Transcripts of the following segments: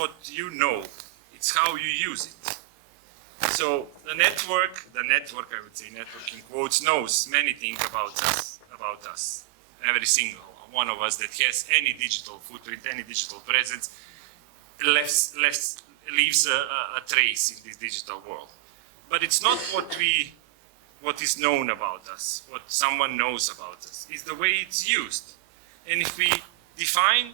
what you know, it's how you use it. So the network, I would say network in quotes, knows many things about us. Every single one of us that has any digital footprint, any digital presence, leaves a trace in this digital world. But it's not what is known about us, what someone knows about us. It's the way it's used. And if we define,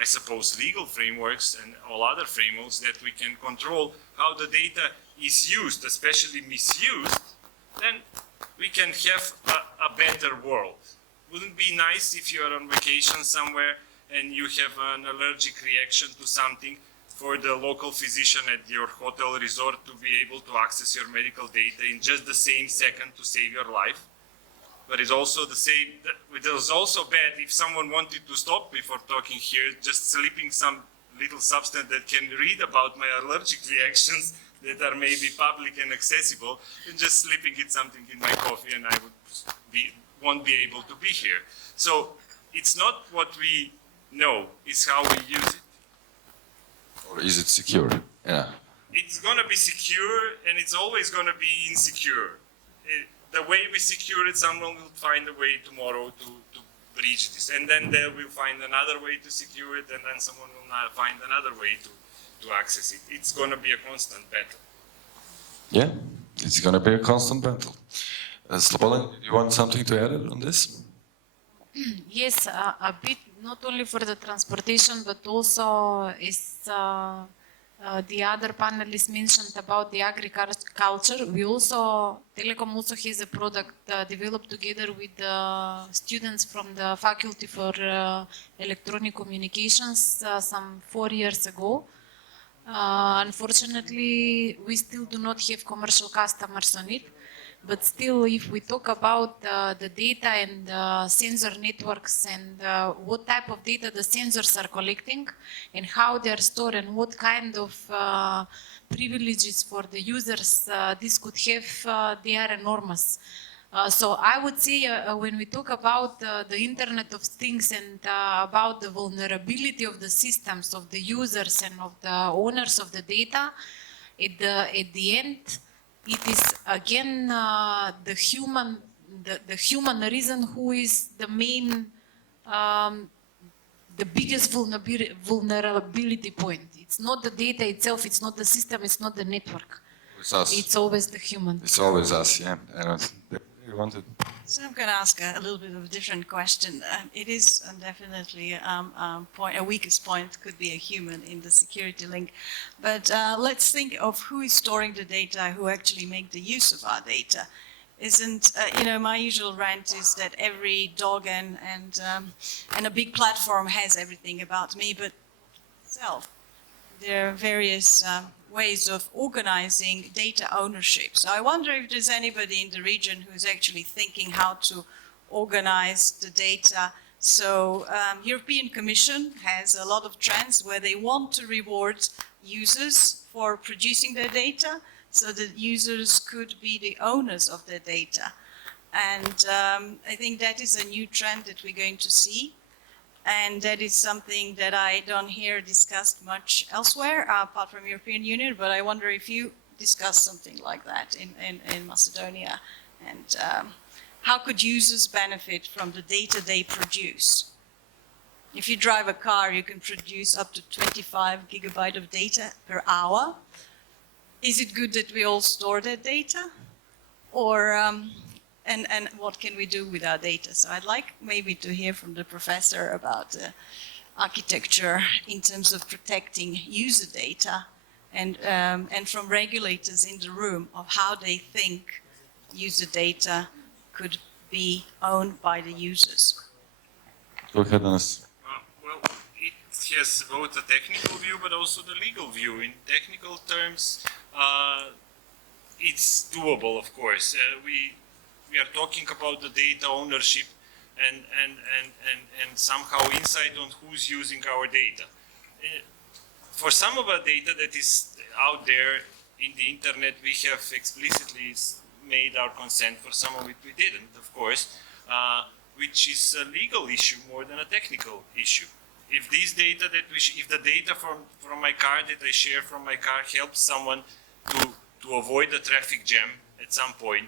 I suppose, legal frameworks and all other frameworks that we can control how the data is used, especially misused, then we can have a better world. Wouldn't it be nice if you are on vacation somewhere and you have an allergic reaction to something, for the local physician at your hotel resort to be able to access your medical data in just the same second to save your life? But it's also the same, it was also bad if someone wanted to stop me from talking here, just slipping some little substance that can read about my allergic reactions that are maybe public and accessible, and just slipping it something in my coffee, and I won't be able to be here. So it's not what we know, it's how we use it. Or is it secure? Yeah. It's going to be secure, and it's always going to be insecure. The way we secure it, someone will find a way tomorrow to breach this, and then they will find another way to secure it, and then someone will not find another way to access it. It's going to be a constant battle. Yeah, it's going to be a constant battle. Slobodan, you want something to add on this? Yes, a bit, not only for the transportation, but also is the other panelists mentioned about the agriculture. We also, Telecom also has a product developed together with the students from the Faculty for Electronic Communications some 4 years ago. Unfortunately, we still do not have commercial customers on it. But still, if we talk about the data and sensor networks and what type of data the sensors are collecting and how they are stored and what kind of privileges for the users this could have, they are enormous. So I would say when we talk about the Internet of Things and about the vulnerability of the systems, of the users and of the owners of the data, at the end, it is again the human reason who is the main, the biggest vulnerability point. It's not the data itself, it's not the system, it's not the network. It's us. It's always the human. It's always us, yeah. You wanted. So I'm going to ask a little bit of a different question. It is definitely a weakest point could be a human in the security link. But let's think of who is storing the data, who actually make the use of our data. Isn't, my usual rant is that every dog and a big platform has everything about me, but itself. There are various ways of organizing data ownership. So I wonder if there's anybody in the region who's actually thinking how to organize the data. So European Commission has a lot of trends where they want to reward users for producing their data so that users could be the owners of their data. And I think that is a new trend that we're going to see. And that is something that I don't hear discussed much elsewhere, apart from European Union, but I wonder if you discuss something like that in Macedonia. And how could users benefit from the data they produce? If you drive a car, you can produce up to 25 gigabytes of data per hour. Is it good that we all store that data? Or and what can we do with our data? So I'd like maybe to hear from the professor about architecture in terms of protecting user data and from regulators in the room of how they think user data could be owned by the users. Go ahead, Anas. Well, it has both a technical view but also the legal view. In technical terms, it's doable, of course. We are talking about the data ownership and somehow insight on who's using our data. For some of our data that is out there in the internet, we have explicitly made our consent. For some of it we didn't, of course, which is a legal issue more than a technical issue. If this data if the data from my car that I share from my car helps someone to avoid a traffic jam at some point,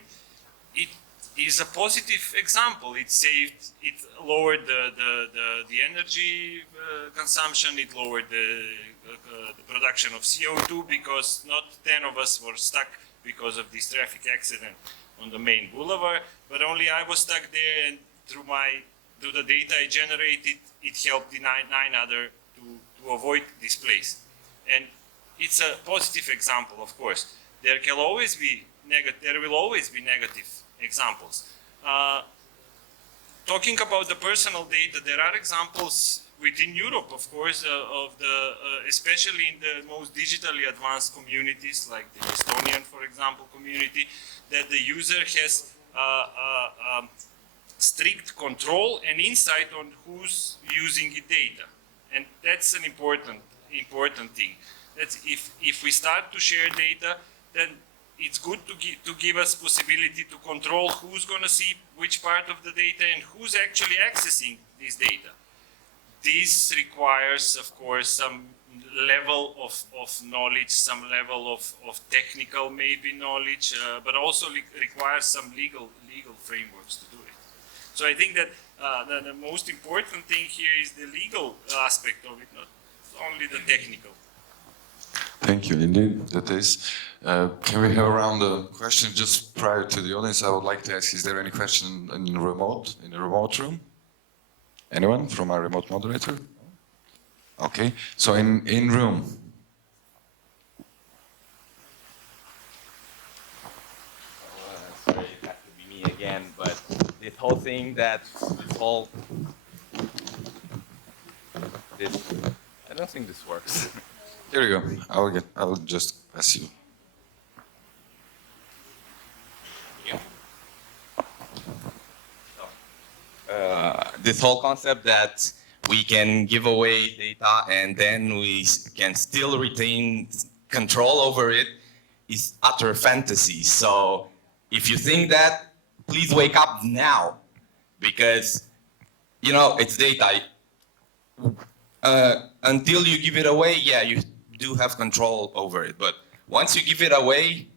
it is a positive example. It lowered the energy consumption, it lowered the production of CO2 because not 10 of us were stuck because of this traffic accident on the main boulevard, but only I was stuck there, and through the data I generated, it helped the nine other to avoid this place. And it's a positive example, of course. There will always be negative examples. Talking about the personal data, there are examples within Europe, of course, especially in the most digitally advanced communities, like the Estonian, for example, community, that the user has strict control and insight on who's using the data. And that's an important thing. That's if we start to share data, then it's good to give us possibility to control who's going to see which part of the data and who's actually accessing this data. This requires, of course, some level of knowledge, some level of technical maybe knowledge, but also requires some legal frameworks to do it. So I think that the most important thing here is the legal aspect of it, not only the technical. Thank you, indeed, that is. Can we have a round of questions just prior to the audience? I would like to ask, is there any question in the remote room? Anyone from our remote moderator? Okay, so in room. Sorry, it has to be me again, but this whole thing I don't think this works. Here you go. I'll just pass you. This whole concept that we can give away data and then we can still retain control over it is utter fantasy. So if you think that, please wake up now, because it's data. Until you give it away, yeah, you do have control over it. But once you give it away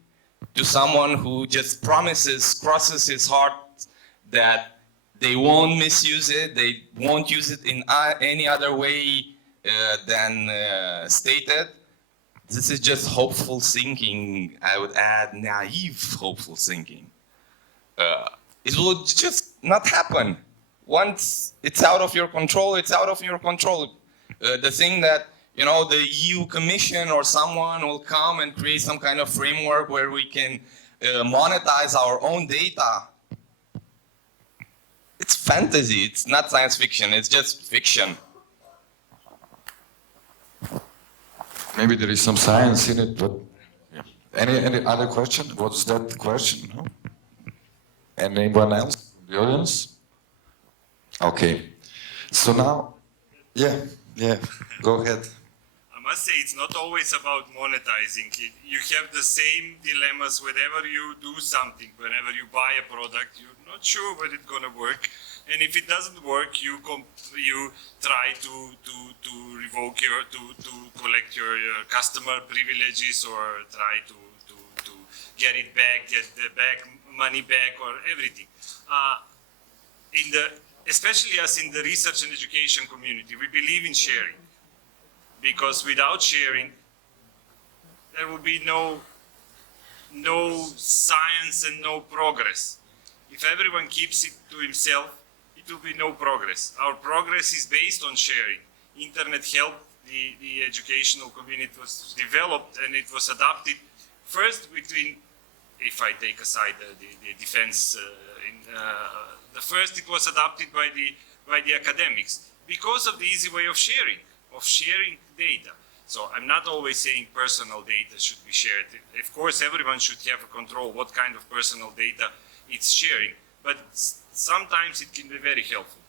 to someone who just crosses his heart that they won't misuse it, they won't use it in any other way than stated, this is just hopeful thinking. I would add naive hopeful thinking. It will just not happen. Once it's out of your control, it's out of your control. The thing that, the EU Commission or someone will come and create some kind of framework where we can monetize our own data. It's fantasy, it's not science fiction, it's just fiction. Maybe there is some science in it, but yeah. Any other question? What's that question? No? Anyone else in the audience? Okay. So now, yeah, go ahead. I must say, it's not always about monetizing. You have the same dilemmas whenever you do something. Whenever you buy a product, you're not sure whether it's going to work. And if it doesn't work, you try to revoke to collect your customer privileges, or try to get it back, get the money back, or everything. Especially us in the research and education community, we believe in sharing. Because without sharing, there will be no science and no progress. If everyone keeps it to himself, it will be no progress. Our progress is based on sharing. Internet helped the educational community. It was developed and it was adopted first between, if I take aside the defense, it was adopted by the academics because of the easy way of sharing data. So I'm not always saying personal data should be shared. Of course, everyone should have a control what kind of personal data it's sharing, but sometimes it can be very helpful.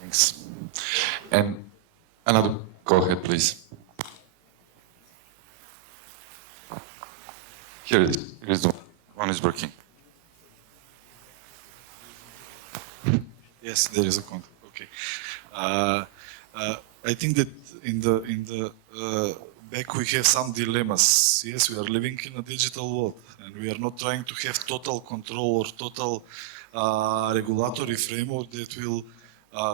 Thanks. And another, go ahead, please. Here it is. Here is the one is working. Yes, there is a contact. Okay. I think that in the back we have some dilemmas. Yes, we are living in a digital world, and we are not trying to have total control or total regulatory framework that will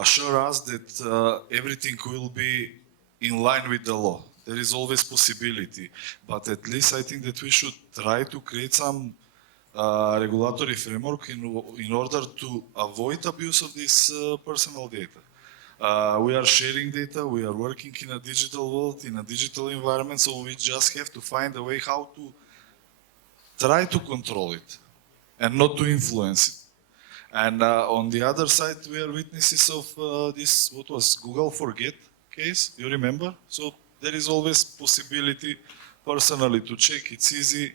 assure us that everything will be in line with the law. There is always possibility, but at least I think that we should try to create some regulatory framework in order to avoid abuse of this personal data. We are sharing data, we are working in a digital world, in a digital environment, so we just have to find a way how to try to control it and not to influence it. And on the other side, we are witnesses of this, what was Google Forget case, you remember? So there is always possibility personally to check, it's easy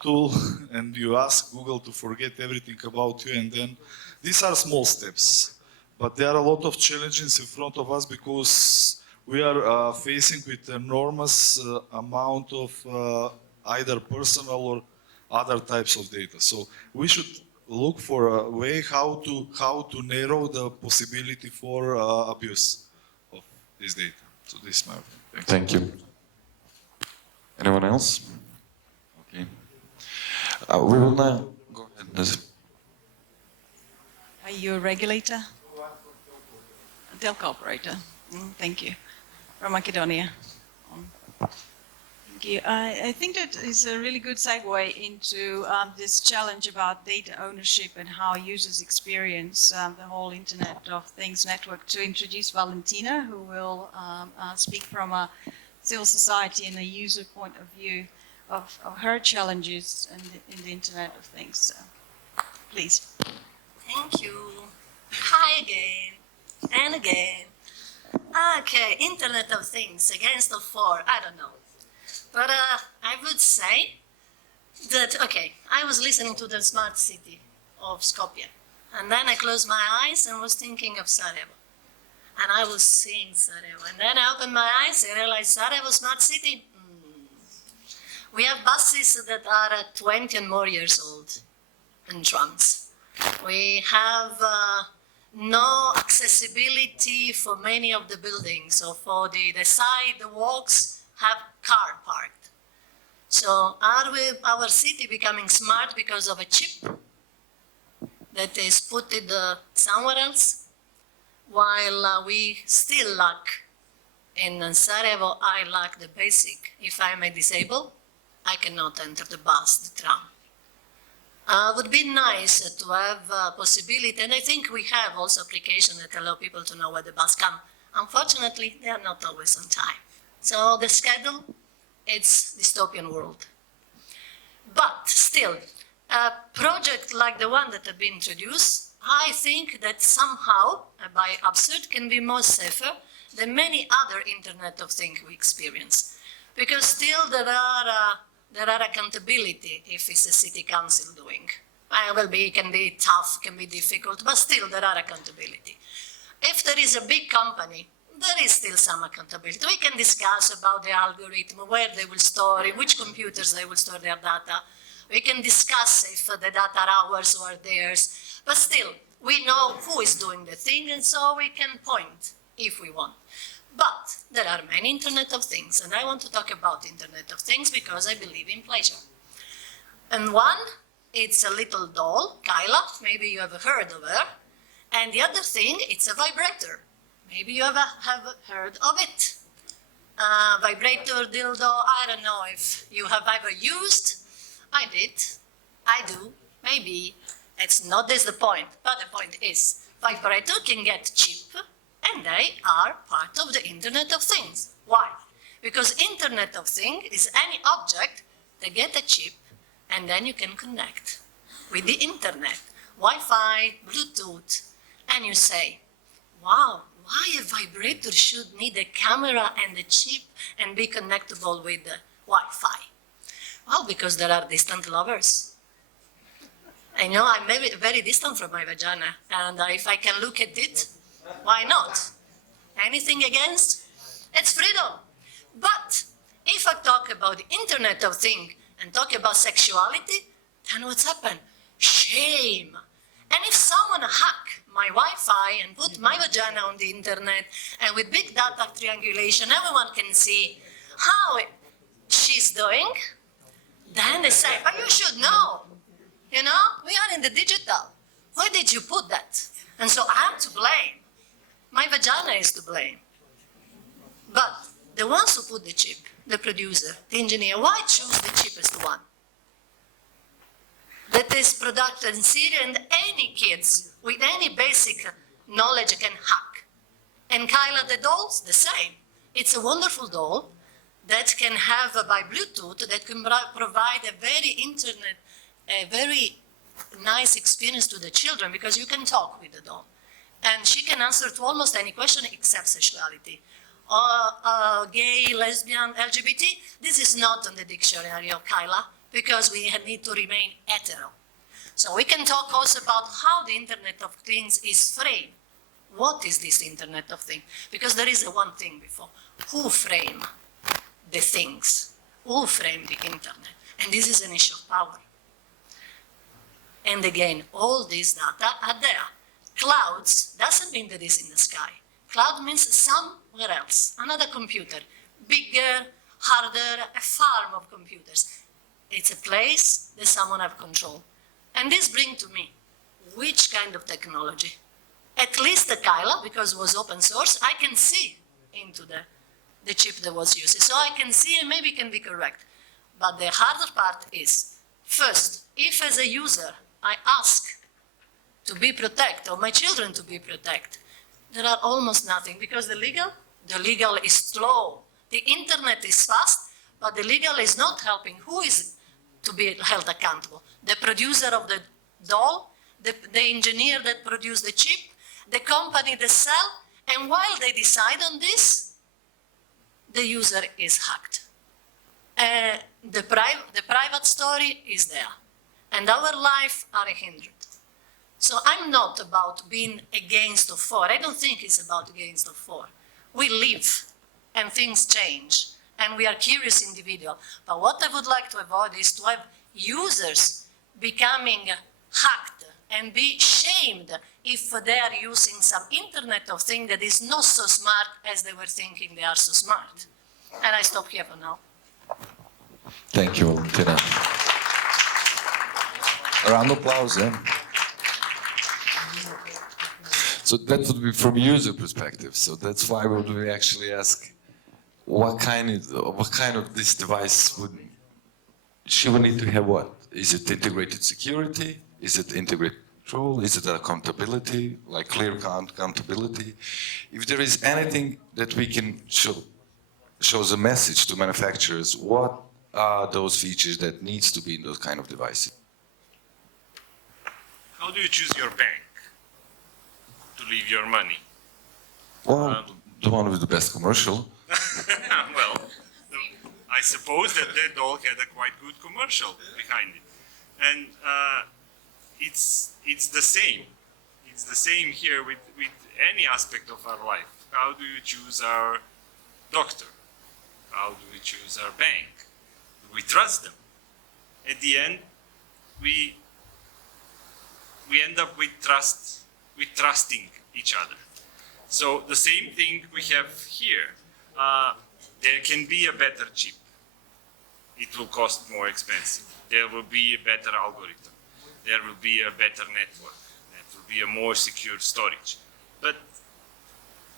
tool, and you ask Google to forget everything about you, and then these are small steps. But there are a lot of challenges in front of us because we are facing with enormous amount of either personal or other types of data. So we should look for a way how to narrow the possibility for abuse of this data. So this is my opinion. Thank you. Anyone else? Okay. We will now go ahead. Are you a regulator? Telco operator. Thank you. From Macedonia. Thank you. I think that is a really good segue into this challenge about data ownership and how users experience the whole Internet of Things network, to introduce Valentina, who will speak from a civil society and a user point of view of her challenges in the Internet of Things. So, please. Thank you. Hi again. And again. Okay, Internet of Things against the four, I don't know. But I would say that, okay, I was listening to the smart city of Skopje. And then I closed my eyes and was thinking of Sarajevo. And I was seeing Sarajevo. And then I opened my eyes and realized Sarajevo smart city. We have buses that are 20 and more years old and trams. We have no accessibility for many of the buildings. So for the side, the walks have car parked. So are our city becoming smart because of a chip that is put somewhere else? While we still lack, in Sarajevo, I lack the basic. If I am disabled, I cannot enter the bus, the tram. Would be nice to have a possibility, and I think we have also applications that allow people to know where the bus comes. Unfortunately, they are not always on time. So the schedule, it's dystopian world. But still, a project like the one that have been introduced, I think that somehow, by absurd, can be more safer than many other Internet of Things we experience. Because still there are accountability if it's a city council doing. It can be tough, can be difficult, but still there are accountability. If there is a big company, there is still some accountability. We can discuss about the algorithm, where they will store it, which computers they will store their data. We can discuss if the data are ours or theirs. But still, we know who is doing the thing, and so we can point if we want. But there are many Internet of Things, and I want to talk about Internet of Things because I believe in pleasure. And one, it's a little doll, Kyla, maybe you have heard of her. And the other thing, it's a vibrator. Maybe you have heard of it. Vibrator, dildo, I don't know if you have ever used. I did, I do, maybe. It's not this the point, but the point is, vibrator can get cheap, and they are part of the Internet of Things. Why? Because Internet of Things is any object that get a chip, and then you can connect with the Internet, Wi-Fi, Bluetooth, and you say, wow, why a vibrator should need a camera and a chip and be connectable with the Wi-Fi? Well, because there are distant lovers. I know I'm very distant from my vagina, and if I can look at it, why not? Anything against? It's freedom. But if I talk about the Internet of Things and talk about sexuality, then what's happened? Shame. And if someone hack my Wi-Fi and put my vagina on the internet, and with big data triangulation, everyone can see how she's doing, then they say, oh, you should know. You know, we are in the digital. Why did you put that? And so I'm to blame. My vagina is to blame. But the ones who put the chip, the producer, the engineer, why choose the cheapest one? That is product in Syria, and any kids with any basic knowledge can hack. And Kyla the doll's the same. It's a wonderful doll that can have by Bluetooth, that can provide a very nice experience to the children, because you can talk with the doll. And she can answer to almost any question except sexuality. Gay, lesbian, LGBT, this is not on the dictionary of Kyla, because we need to remain hetero. So we can talk also about how the Internet of Things is framed. What is this Internet of Things? Because there is a one thing before. Who frame the things? Who frame the Internet? And this is an issue of power. And again, all these data are there. Clouds doesn't mean that it's in the sky. Cloud means somewhere else, another computer, bigger, harder, a farm of computers. It's a place that someone has control. And this brings to me, which kind of technology? At least the Kyla, because it was open source, I can see into the chip that was used. So I can see and maybe can be correct. But the harder part is, first, if as a user I ask to be protected, or my children to be protected, there are almost nothing, because the legal is slow. The internet is fast, but the legal is not helping. Who is to be held accountable? The producer of the doll, the engineer that produced the chip, the company that sell, and while they decide on this, the user is hacked. The private story is there, and our life are hindered. So I'm not about being against or for. I don't think it's about against or for. We live, and things change, and we are curious individuals. But what I would like to avoid is to have users becoming hacked and be shamed if they are using some Internet of Things that is not so smart as they were thinking they are so smart. And I stop here for now. Thank you, Valentina. A round of applause, yeah? So that would be from user perspective. So that's why would we actually ask, what kind of this device would she would need to have? What is it? Integrated security? Is it integrated control? Is it accountability, like clear accountability? If there is anything that we can shows a message to manufacturers, what are those features that needs to be in those kind of devices? How do you choose your bank to leave your money? Well, the one with the best commercial. Well, I suppose that doll had a quite good commercial behind it, and it's the same. It's the same here with any aspect of our life. How do you choose our doctor? How do we choose our bank? Do we trust them? At the end, we end up with trusting each other. So the same thing we have here. There can be a better chip. It will cost more expensive. There will be a better algorithm. There will be a better network. There will be a more secure storage. But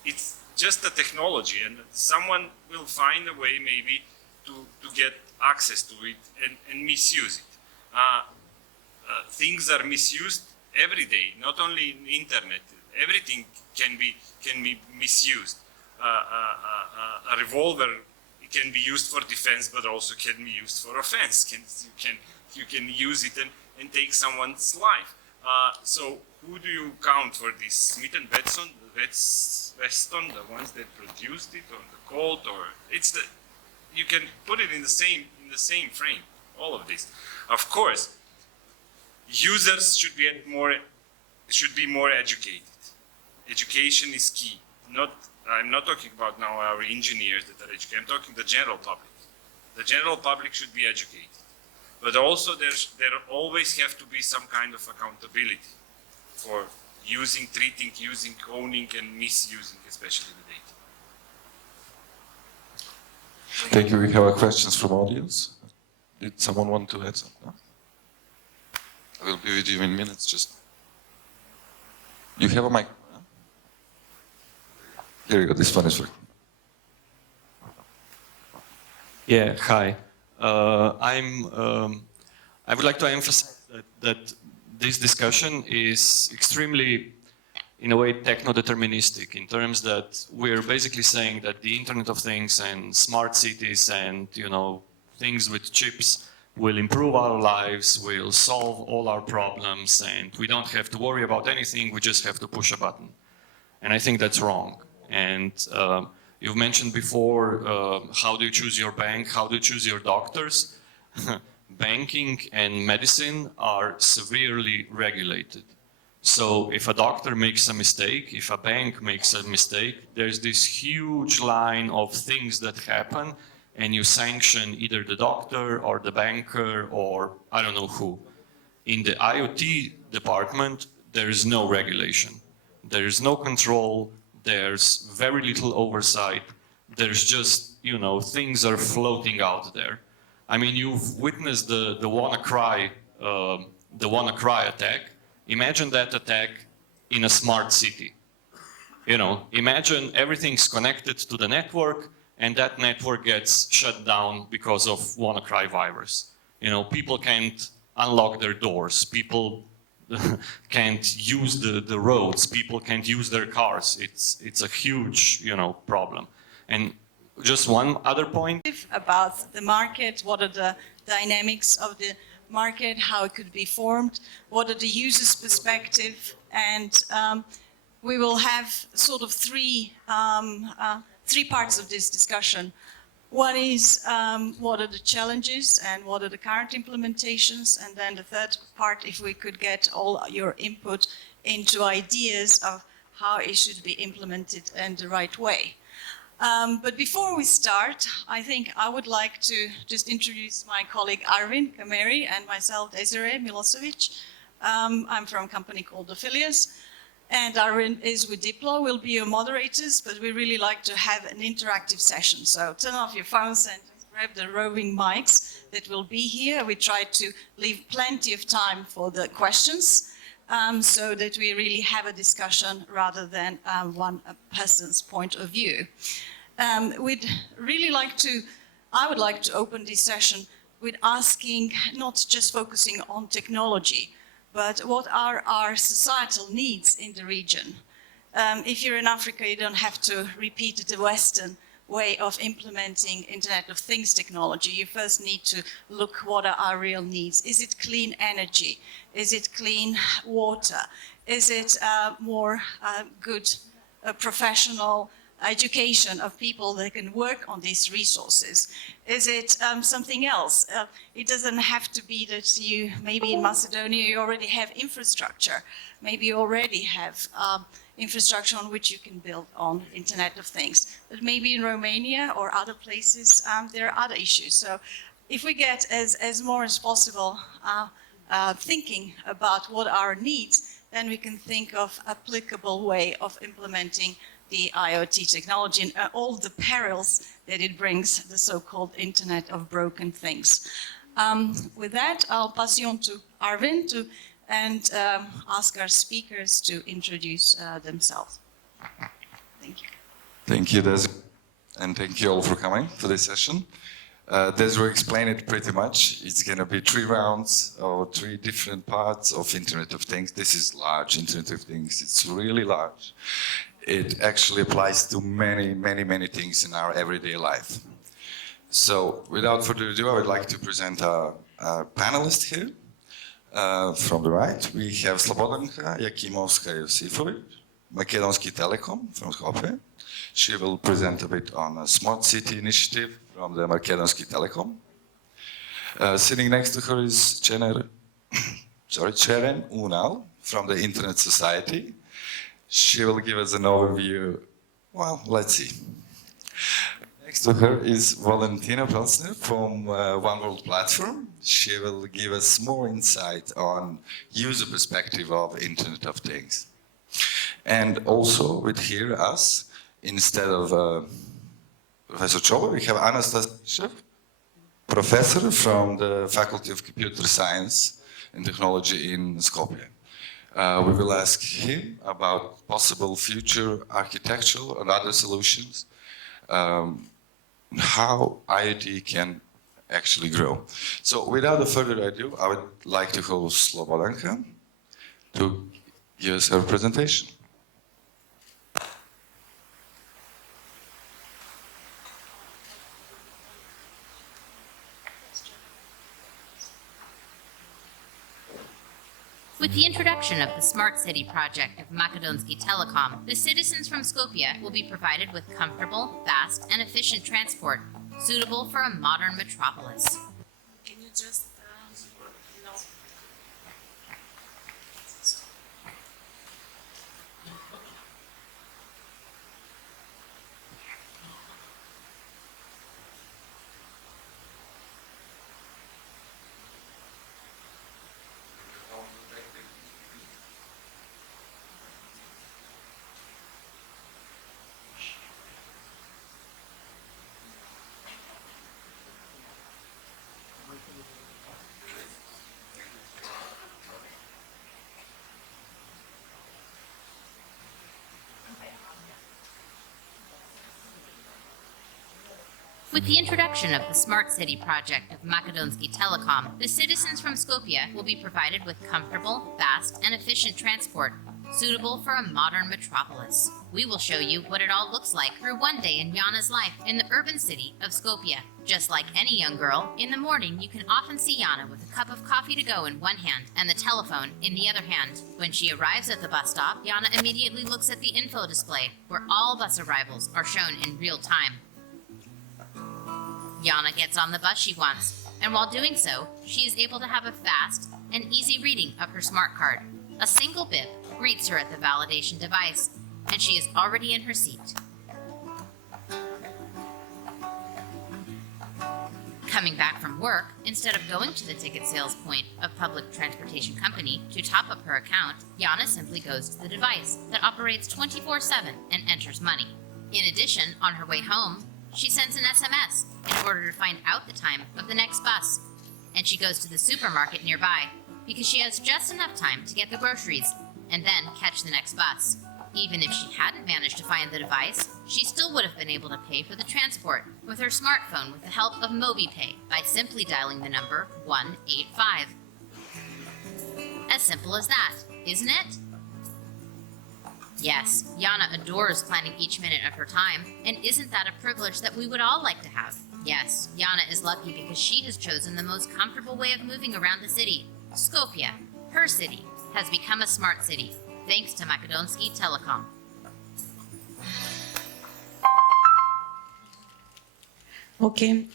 it's just a technology, and someone will find a way maybe to get access to it and misuse it. Things are misused every day, not only in the internet. Everything can be misused. A revolver can be used for defense, but also can be used for offense. You can use it and take someone's life. So who do you count for this? Smith and Wesson, the ones that produced it, or the Colt, or you can put it in the same frame. All of this, of course, users should be more educated. Education is key. I'm not talking about now our engineers that are educated. I'm talking the general public. The general public should be educated, but also there always have to be some kind of accountability. for using, treating, using, owning, and misusing, especially the data. Thank you. We have questions from audience. Did someone want to add something? No? I will be with you in minutes. Just you have a mic. No? Here you go. This one is for. Yeah. Hi. I would like to emphasize that this discussion is extremely, in a way, techno-deterministic in terms that we're basically saying that the Internet of Things and smart cities and, you know, things with chips will improve our lives, will solve all our problems, and we don't have to worry about anything, we just have to push a button. And I think that's wrong. And you've mentioned before, how do you choose your bank, how do you choose your doctors? Banking and medicine are severely regulated. So if a doctor makes a mistake, if a bank makes a mistake, there's this huge line of things that happen, and you sanction either the doctor or the banker or I don't know who. In the IoT department, there is no regulation. There is no control, there's very little oversight. There's just, you know, things are floating out there. I mean, you've witnessed the WannaCry attack. Imagine that attack in a smart city. You know, imagine everything's connected to the network and that network gets shut down because of WannaCry virus. You know, people can't unlock their doors, people can't use the roads, people can't use their cars. It's a huge, you know, problem. And just one other point. About the market, what are the dynamics of the market, how it could be formed, what are the users' perspective, and we will have sort of three parts of this discussion. One is what are the challenges and what are the current implementations, and then the third part, if we could get all your input into ideas of how it should be implemented in the right way. But before we start, I think I would like to just introduce my colleague Arvin Kameri and myself, Desiree Milosevic. I'm from a company called Affiliates, and Arvin is with Diplo. We'll be your moderators, but we really like to have an interactive session. So turn off your phones and grab the roving mics that will be here. We try to leave plenty of time for the questions. So that we really have a discussion rather than one person's point of view. I would like to open this session with asking, not just focusing on technology, but what are our societal needs in the region? If you're in Africa, you don't have to repeat the Western way of implementing Internet of Things technology. You first need to look what are our real needs. Is it clean energy? Is it clean water? Is it more good professional education of people that can work on these resources? Is it something else? It doesn't have to be that you, maybe in Macedonia, you already have infrastructure. Maybe you already have infrastructure on which you can build on Internet of Things. But maybe in Romania or other places, there are other issues. So if we get as more as possible thinking about what our needs, then we can think of applicable way of implementing the IoT technology and all the perils that it brings, the so-called Internet of Broken Things. With that, I'll pass you on to Arvin and ask our speakers to introduce themselves. Thank you. Thank you, Desiree, and thank you all for coming to this session. Desiree explained it pretty much. It's going to be 3 rounds or 3 different parts of Internet of Things. This is large Internet of Things. It's really large. It actually applies to many, many, many things in our everyday life. So, without further ado, I would like to present our panelists here. From the right, we have Slobodanka Jakimovska-Josifovic, Makedonski Telekom from Skopje. She will present a bit on a smart city initiative from the Makedonski Telekom. Sitting next to her is Ceren Unal from the Internet Society. She will give us an overview. Well, let's see. Next to her is Valentina Pelsner from One World Platform. She will give us more insight on user perspective of Internet of Things. And also with here us, instead of Professor Chobo, we have Anastasia, professor from the Faculty of Computer Science and Technology in Skopje. We will ask him about possible future architectural and other solutions, how IoT can actually grow. So without further ado, I would like to host Slobodanka to give us her presentation. With the introduction of the Smart City project of Makedonsky Telecom, the citizens from Skopje will be provided with comfortable, fast, and efficient transport, suitable for a modern metropolis. Can you just, no. With the introduction of the Smart City project of Makedonsky Telecom, the citizens from Skopje will be provided with comfortable, fast, and efficient transport, suitable for a modern metropolis. We will show you what it all looks like through one day in Jana's life in the urban city of Skopje. Just like any young girl, in the morning you can often see Jana with a cup of coffee to go in one hand and the telephone in the other hand. When she arrives at the bus stop, Jana immediately looks at the info display, where all bus arrivals are shown in real time. Jana gets on the bus she wants, and while doing so, she is able to have a fast and easy reading of her smart card. A single bip greets her at the validation device, and she is already in her seat. Coming back from work, instead of going to the ticket sales point of public transportation company to top up her account, Jana simply goes to the device that operates 24/7 and enters money. In addition, on her way home, she sends an SMS in order to find out the time of the next bus. And she goes to the supermarket nearby because she has just enough time to get the groceries and then catch the next bus. Even if she hadn't managed to find the device, she still would have been able to pay for the transport with her smartphone with the help of MobiPay by simply dialing the number 185. As simple as that, isn't it? Yes, Jana adores planning each minute of her time, and isn't that a privilege that we would all like to have? Yes, Jana is lucky because she has chosen the most comfortable way of moving around the city. Skopje, her city, has become a smart city, thanks to Makedonsky Telecom. Okay.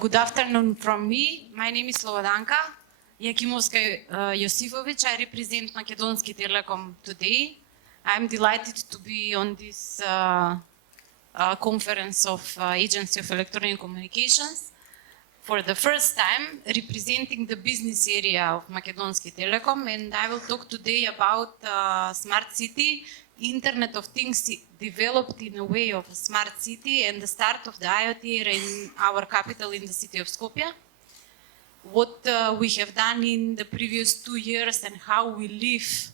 Good afternoon from me. My name is Slobodanka Jakimovska Josifovic. I represent Makedonsky Telecom today. I'm delighted to be on this conference of Agency of Electronic Communications for the first time, representing the business area of Makedonsky Telecom, and I will talk today about smart city, Internet of Things developed in a way of a smart city, and the start of the IoT era in our capital, in the city of Skopje. What we have done in the previous 2 years and how we live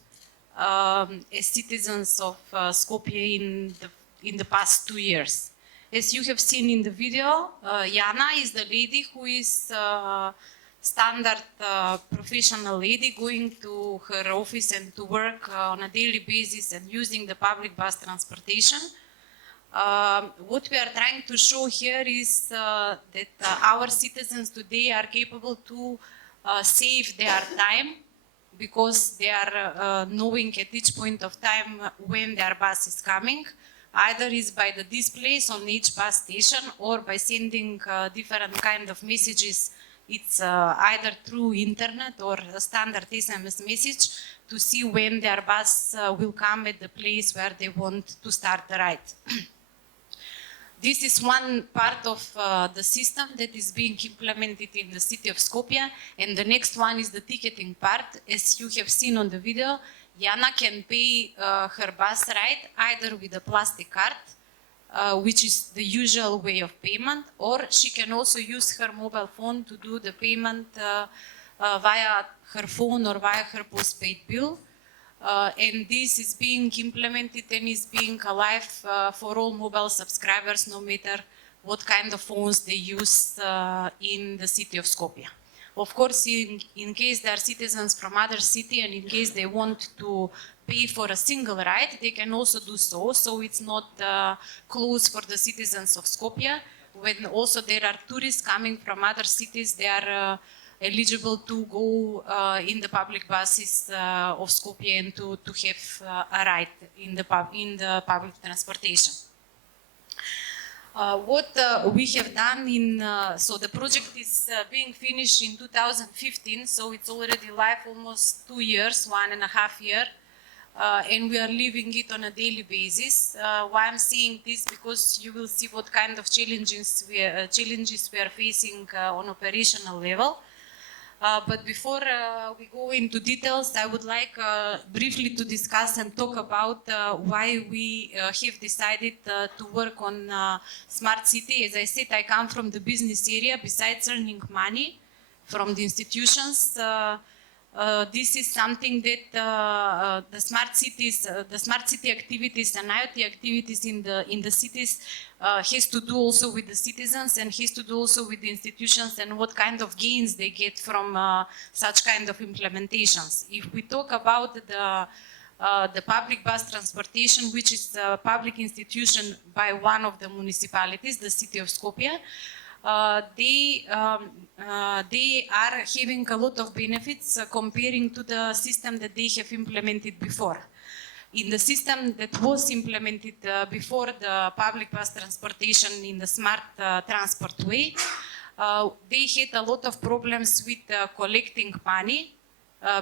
as citizens of Skopje in the past 2 years. As you have seen in the video, Jana is the lady who is standard professional lady going to her office and to work on a daily basis and using the public bus transportation. What we are trying to show here is that our citizens today are capable to save their time because they are knowing at each point of time when their bus is coming. Either is by the displays on each bus station or by sending different kind of messages. It's either through internet or a standard SMS message to see when their bus will come at the place where they want to start the ride. This is one part of the system that is being implemented in the city of Skopje, and the next one is the ticketing part. As you have seen on the video, Jana can pay her bus ride either with a plastic card, which is the usual way of payment, or she can also use her mobile phone to do the payment via her phone or via her postpaid bill. And this is being implemented and is being alive for all mobile subscribers, no matter what kind of phones they use in the city of Skopje. Of course, in case they are citizens from other city and in case they want to pay for a single ride, they can also do so. So it's not closed for the citizens of Skopje. When also there are tourists coming from other cities, they are eligible to go in the public buses of Skopje and to have a ride in the public transportation. What we have done so the project is being finished in 2015, so it's already live almost 2 years, 1.5 years, and we are living it on a daily basis. Why I'm saying this, because you will see what kind of challenges we are facing on operational level. But before we go into details, I would like briefly to discuss and talk about why we have decided to work on smart city. As I said, I come from the business area. Besides earning money from the institutions, this is something that the smart city activities and IoT activities in the cities has to do also with the citizens and has to do also with the institutions and what kind of gains they get from such kind of implementations. If we talk about the public bus transportation, which is a public institution by one of the municipalities, the city of Skopje, they are having a lot of benefits comparing to the system that they have implemented before. In the system that was implemented before the public bus transportation in the smart transport way, they had a lot of problems with collecting money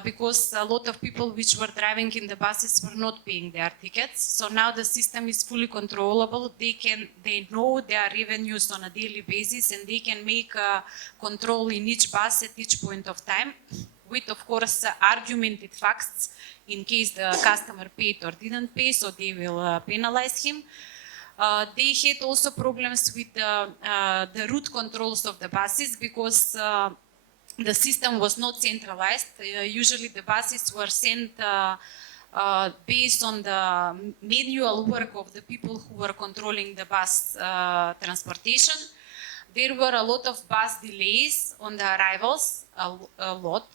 because a lot of people which were driving in the buses were not paying their tickets. So now the system is fully controllable. They know their revenues on a daily basis and they can make control in each bus at each point of time with, of course, argumented facts in case the customer paid or didn't pay, so they will penalize him. They had also problems with the route controls of the buses because the system was not centralized. Usually the buses were sent based on the manual work of the people who were controlling the bus transportation. There were a lot of bus delays on the arrivals,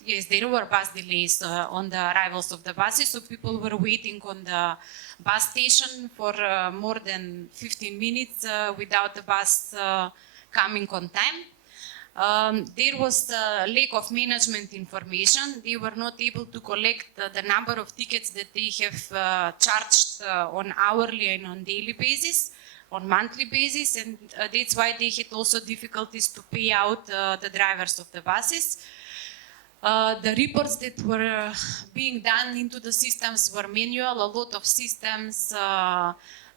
yes, there were bus delays on the arrivals of the buses, so people were waiting on the bus station for more than 15 minutes without the bus coming on time. There was a lack of management information. They were not able to collect the number of tickets that they have charged on hourly and on daily basis, on monthly basis, and that's why they had also difficulties to pay out the drivers of the buses. The reports that were being done into the systems were manual, a lot of systems,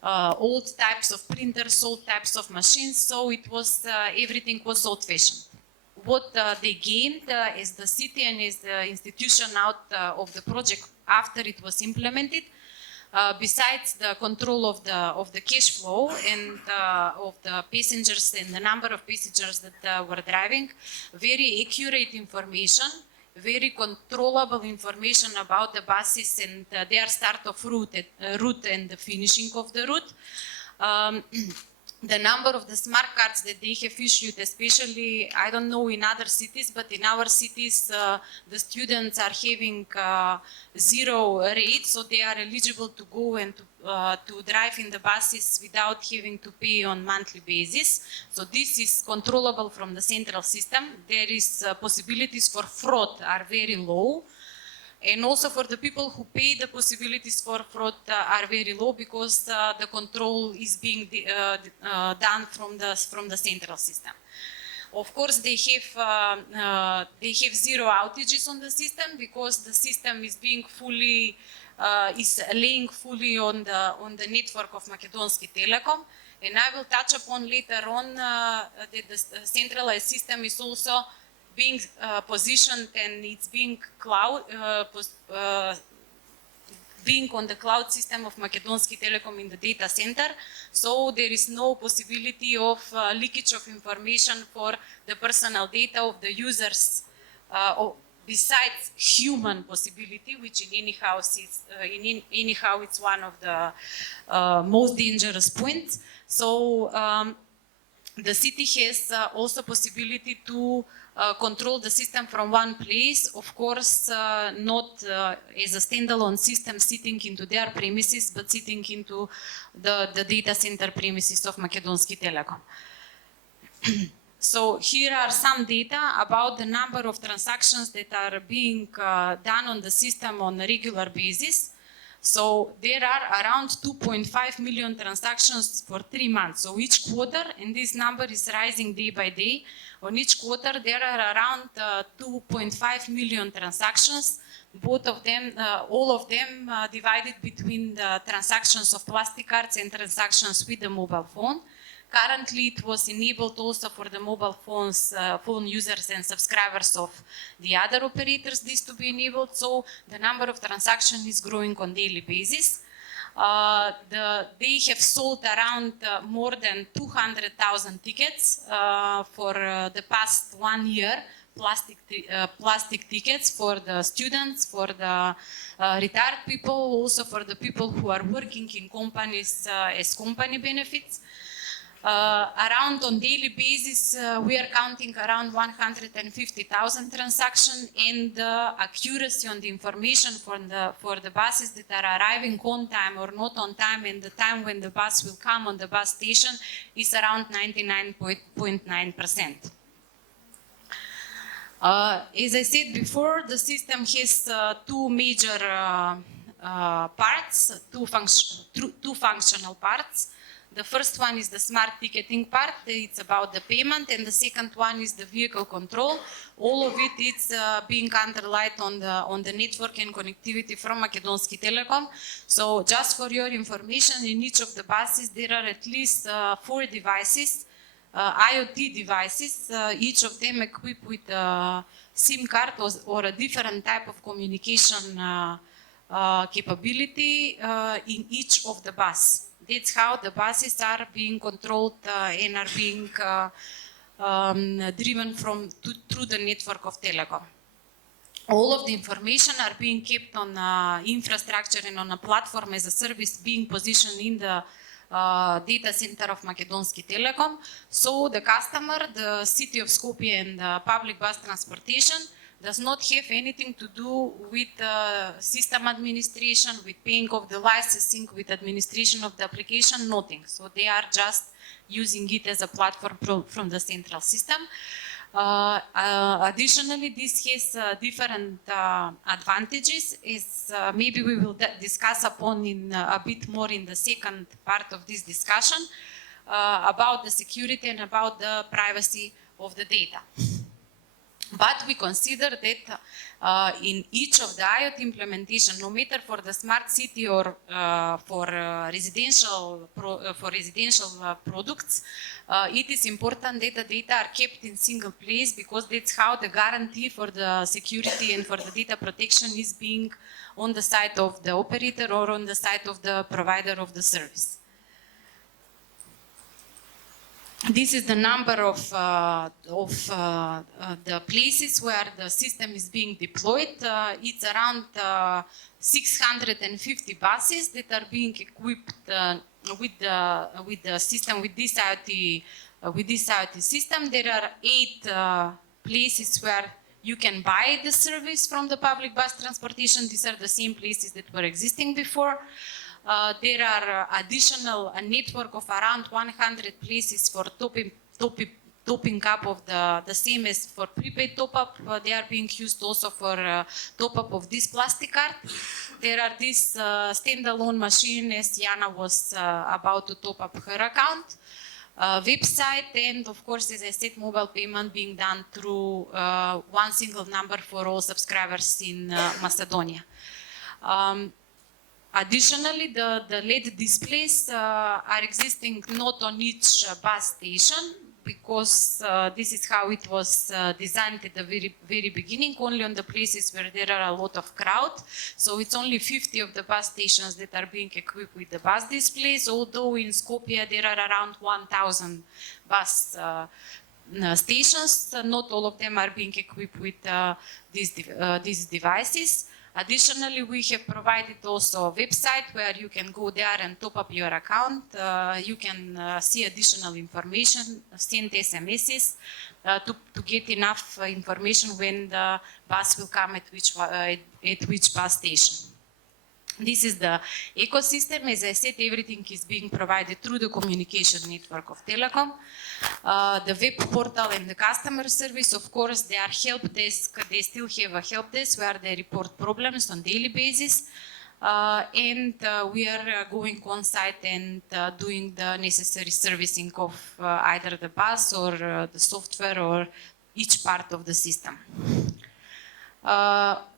old types of printers, old types of machines, so it was everything was old-fashioned. What they gained as the city and as the institution out of the project after it was implemented, besides the control of the cash flow and of the passengers and the number of passengers that were driving, very accurate information, very controllable information about the buses and their start of route and the finishing of the route. The number of the smart cards that they have issued, especially, I don't know in other cities, but in our cities, the students are having 0 rate, so they are eligible to go and to drive in the buses without having to pay on monthly basis. So this is controllable from the central system. There is possibilities for fraud are very low. And also for the people who pay, the possibilities for fraud are very low because the control is being done from the central system. Of course, they have 0 outages on the system because the system is being fully is laying fully on the network of Makedonski Telekom, And I will touch upon later on that the centralized system is also being positioned and it's being being on the cloud system of Makedonski Telecom in the data center. So there is no possibility of leakage of information for the personal data of the users besides human possibility, which in anyhow it's one of the most dangerous points. So the city has also possibility to control the system from one place, of course, not as a standalone system sitting into their premises, but sitting into the data center premises of Makedonski Telecom. So here are some data about the number of transactions that are being done on the system on a regular basis. So there are around 2.5 million transactions for 3 months. So each quarter, and this number is rising day by day, on each quarter there are around 2.5 million transactions, both of them, all of them divided between the transactions of plastic cards and transactions with the mobile phone. Currently, it was enabled also for the mobile phones, phone users and subscribers of the other operators, this to be enabled. So the number of transactions is growing on daily basis. They have sold around more than 200,000 tickets for the past 1 year, plastic tickets for the students, for the retired people, also for the people who are working in companies as company benefits. Around on daily basis, we are counting around 150,000 transactions, and the accuracy on the information for the buses that are arriving on time or not on time, and the time when the bus will come on the bus station is around 99.9%. As I said before, the system has two major parts, two functional parts. The first one is the smart ticketing part, it's about the payment, and the second one is the vehicle control. All of it is being underlaid on the network and connectivity from Makedonski Telecom. So just for your information, in each of the buses there are at least 4 devices, IoT devices, each of them equipped with a SIM card or a different type of communication capability in each of the buses. That's how the buses are being controlled and are being driven through the network of Telecom. All of the information are being kept on infrastructure and on a platform as a service being positioned in the data center of Makedonski Telecom. So the customer, the city of Skopje and public bus transportation does not have anything to do with system administration, with paying of the licensing, with administration of the application, nothing. So they are just using it as a platform from the central system. Additionally, this has different advantages, as maybe we will discuss upon in a bit more in the second part of this discussion, about the security and about the privacy of the data. But we consider that in each of the IoT implementation, no matter for the smart city or for residential products, it is important that the data are kept in single place, because that's how the guarantee for the security and for the data protection is being on the side of the operator or on the side of the provider of the service. This is the number of the places where the system is being deployed. It's around 650 buses that are being equipped with the system, with this IoT system. There are 8 places where you can buy the service from the public bus transportation. These are the same places that were existing before. There are additional network of around 100 places for topping up of the same as for prepaid top-up. They are being used also for top-up of this plastic card. There are this standalone machine, as Jana was about to top up her account, website, and of course, as I said, mobile payment being done through one single number for all subscribers in Macedonia. Additionally, the LED displays are existing not on each bus station, because this is how it was designed at the very beginning, only on the places where there are a lot of crowd. So it's only 50 of the bus stations that are being equipped with the bus displays, although in Skopje there are around 1,000 bus stations. Not all of them are being equipped with these devices. Additionally, we have provided also a website where you can go there and top up your account. You can see additional information, send SMSs to get enough information when the bus will come at which bus station. This is the ecosystem. As I said, everything is being provided through the communication network of Telecom. The web portal and the customer service, of course, they are help desk. They still have a help desk where they report problems on daily basis. We are going on site and doing the necessary servicing of either the bus or the software or each part of the system.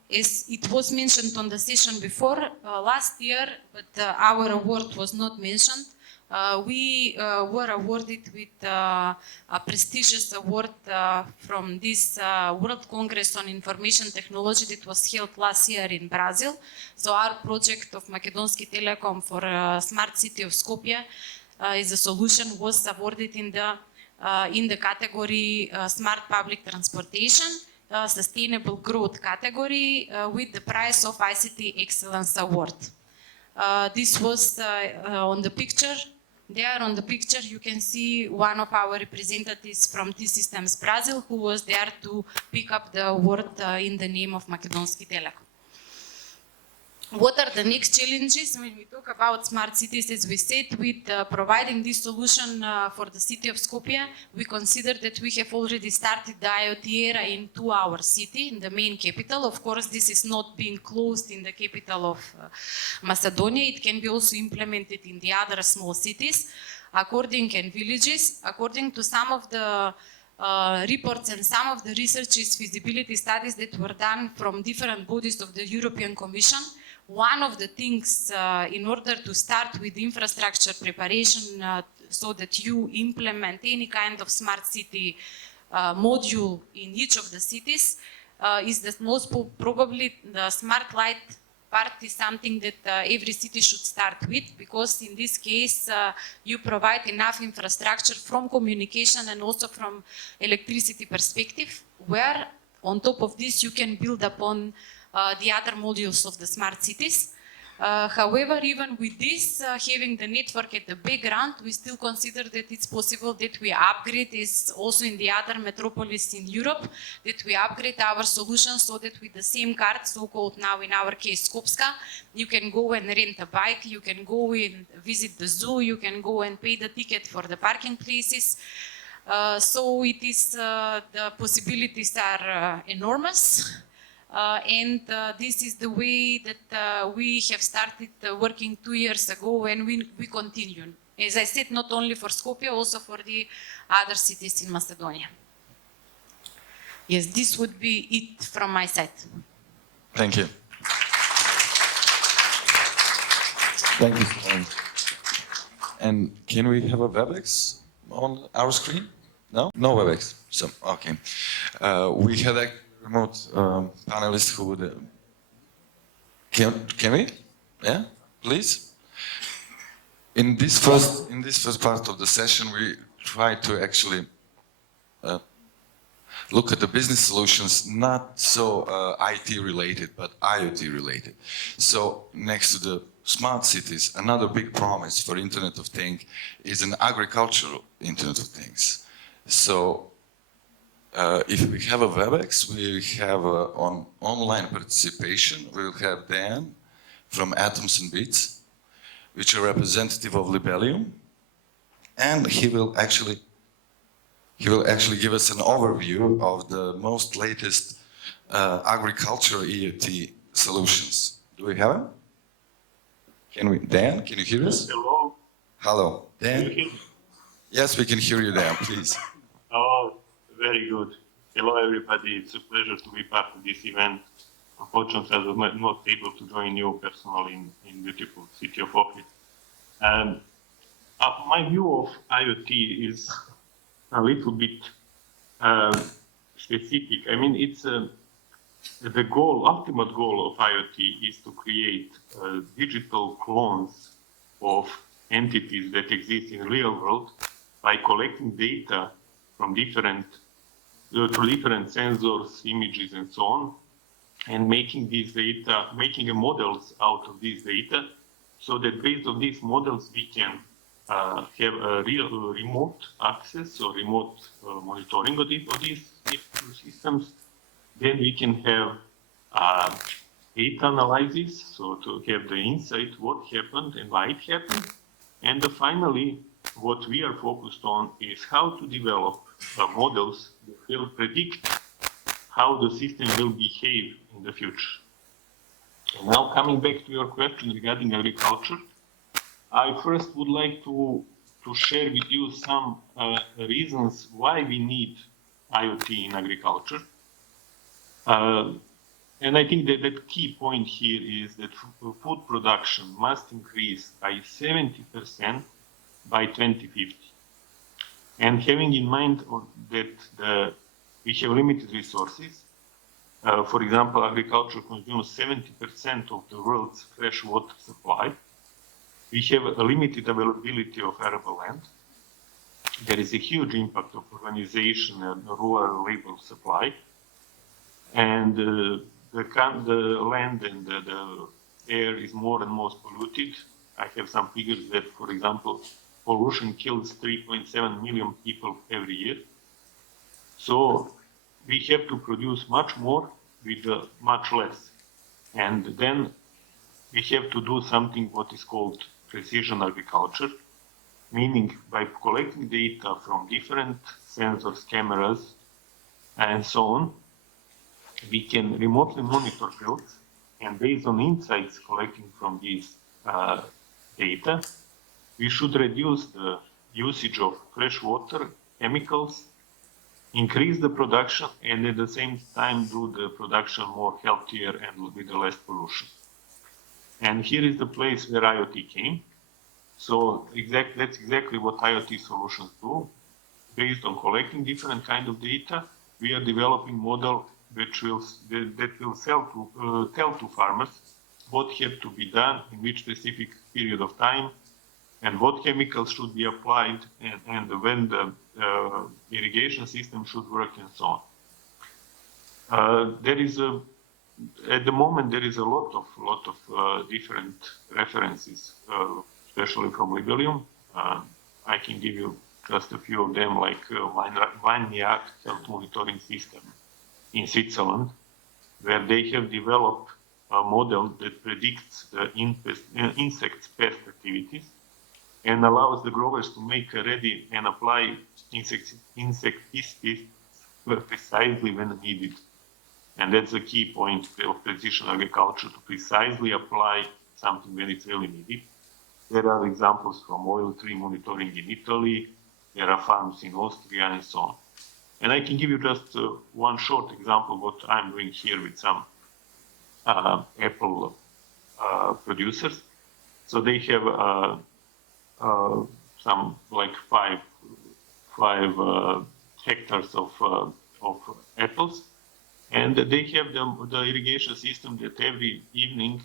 As it was mentioned on the session before, last year, but our award was not mentioned. We were awarded with a prestigious award from this World Congress on Information Technology that was held last year in Brazil. So our project of Makedonski Telekom for Smart City of Skopje as a solution was awarded in the category Smart Public Transportation. Sustainable growth category with the prize of ICT Excellence Award. This was on the picture. There on the picture you can see one of our representatives from T-Systems Brazil who was there to pick up the award in the name of Makedonski Telekom. What are the next challenges when we talk about smart cities? As we said, with providing this solution for the city of Skopje, we consider that we have already started the IoT era into our city, in the main capital. Of course, this is not being closed in the capital of Macedonia. It can be also implemented in the other small cities and villages. According to some of the reports and some of the researches, feasibility studies that were done from different bodies of the European Commission, one of the things in order to start with infrastructure preparation so that you implement any kind of smart city module in each of the cities is that most probably the smart light part is something that every city should start with, because in this case you provide enough infrastructure from communication and also from electricity perspective, where on top of this you can build upon the other modules of the smart cities. However, even with this, having the network at the background, we still consider that it's possible that we upgrade this also in the other metropolis in Europe, that we upgrade our solutions so that with the same card, so-called now in our case Skopska, you can go and rent a bike, you can go and visit the zoo, you can go and pay the ticket for the parking places. So it is, the possibilities are enormous. This is the way that we have started working 2 years ago, and we continue. As I said, not only for Skopje, also for the other cities in Macedonia. Yes, this would be it from my side. Thank you. Thank you so much. And can we have a WebEx on our screen? No? No WebEx. So, okay. We had a remote panelist who would... Can we? Yeah, please. In this first part of the session, we try to actually look at the business solutions, not so IT related, but IoT related. So next to the smart cities, another big promise for Internet of Things is an agricultural Internet of Things. So if we have a WebEx, we have on online participation, we'll have Dan from Atoms and Bits, which are representative of Libellium, and he will actually give us an overview of the most latest agricultural IoT solutions. Do we have him? Dan, can you hear us? Hello. Hello, Dan? Can you hear me? Yes, we can hear you, Dan, please. Oh, very good. Hello, everybody. It's a pleasure to be part of this event. Unfortunately, I was not able to join you personally in beautiful city of Ohrid. My view of IoT is a little bit specific. I mean, it's the ultimate goal of IoT is to create digital clones of entities that exist in the real world by collecting data from different sensors, images, and so on, and making these data, making models out of these data, so that based on these models we can have a real remote access or remote monitoring of these systems. Then we can have data analysis, so to have the insight what happened and why it happened. And finally, what we are focused on is how to develop models that will predict how the system will behave in the future. And now coming back to your question regarding agriculture, I first would like to share with you some reasons why we need IoT in agriculture. And I think that the key point here is that food production must increase by 70% by 2050. And having in mind that we have limited resources, for example, agriculture consumes 70% of the world's fresh water supply. We have a limited availability of arable land. There is a huge impact of urbanization and rural labor supply. And the land and the air is more and more polluted. I have some figures that, for example, pollution kills 3.7 million people every year. So we have to produce much more with much less. And then we have to do something what is called precision agriculture, meaning by collecting data from different sensors, cameras, and so on, we can remotely monitor fields, and based on insights collecting from these data, we should reduce the usage of fresh water, chemicals, increase the production, and at the same time do the production more healthier and with less pollution. And here is the place where IoT came. So that's exactly what IoT solutions do. Based on collecting different kind of data, we are developing model that will tell to farmers what have to be done in which specific period of time, and what chemicals should be applied, and when the irrigation system should work, and so on. At the moment, there is a lot of different references, especially from Libelium. I can give you just a few of them, like Vineyard Health Monitoring System in Switzerland, where they have developed a model that predicts the insect pest activities and allows the growers to make ready and apply insecticides precisely when needed. And that's the key point of precision agriculture, to precisely apply something when it's really needed. There are examples from oil tree monitoring in Italy, there are farms in Austria, and so on. And I can give you just one short example of what I'm doing here with some apple producers. So they have some like five hectares of apples, and they have the irrigation system that every evening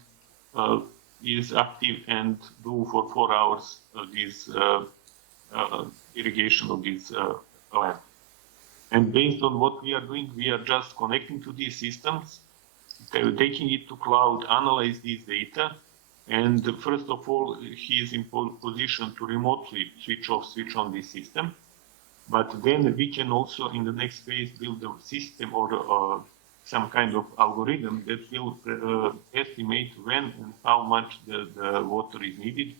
is active and do for 4 hours this irrigation of this land. And based on what we are doing, we are just connecting to these systems, taking it to cloud, analyze these data, and first of all, he is in position to remotely switch off, switch on this system. But then we can also, in the next phase, build a system or some kind of algorithm that will estimate when and how much the water is needed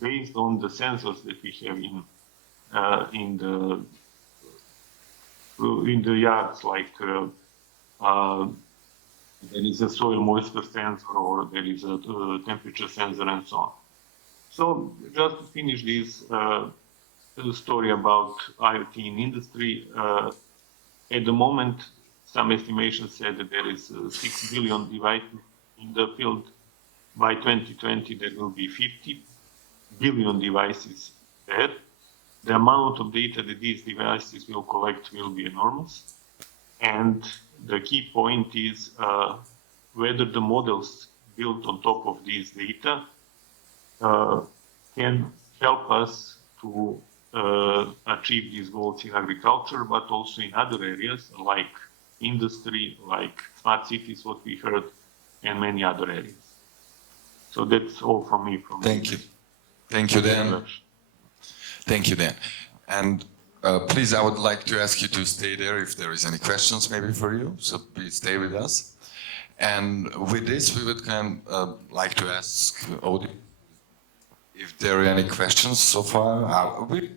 based on the sensors that we have in the yards, like there is a soil moisture sensor, or there is a temperature sensor, and so on. So just to finish this story about IoT in industry, at the moment, some estimations said that there is 6 billion devices in the field. By 2020, there will be 50 billion devices there. The amount of data that these devices will collect will be enormous. And the key point is whether the models built on top of these data can help us to achieve these goals in agriculture, but also in other areas like industry, like smart cities, what we heard, and many other areas. So that's all from me. Thank you. Thank you, Dan. Thank you, Dan. And please, I would like to ask you to stay there if there is any questions maybe for you. So please stay with us. And with this, we would like to ask Ohrid if there are any questions so far. We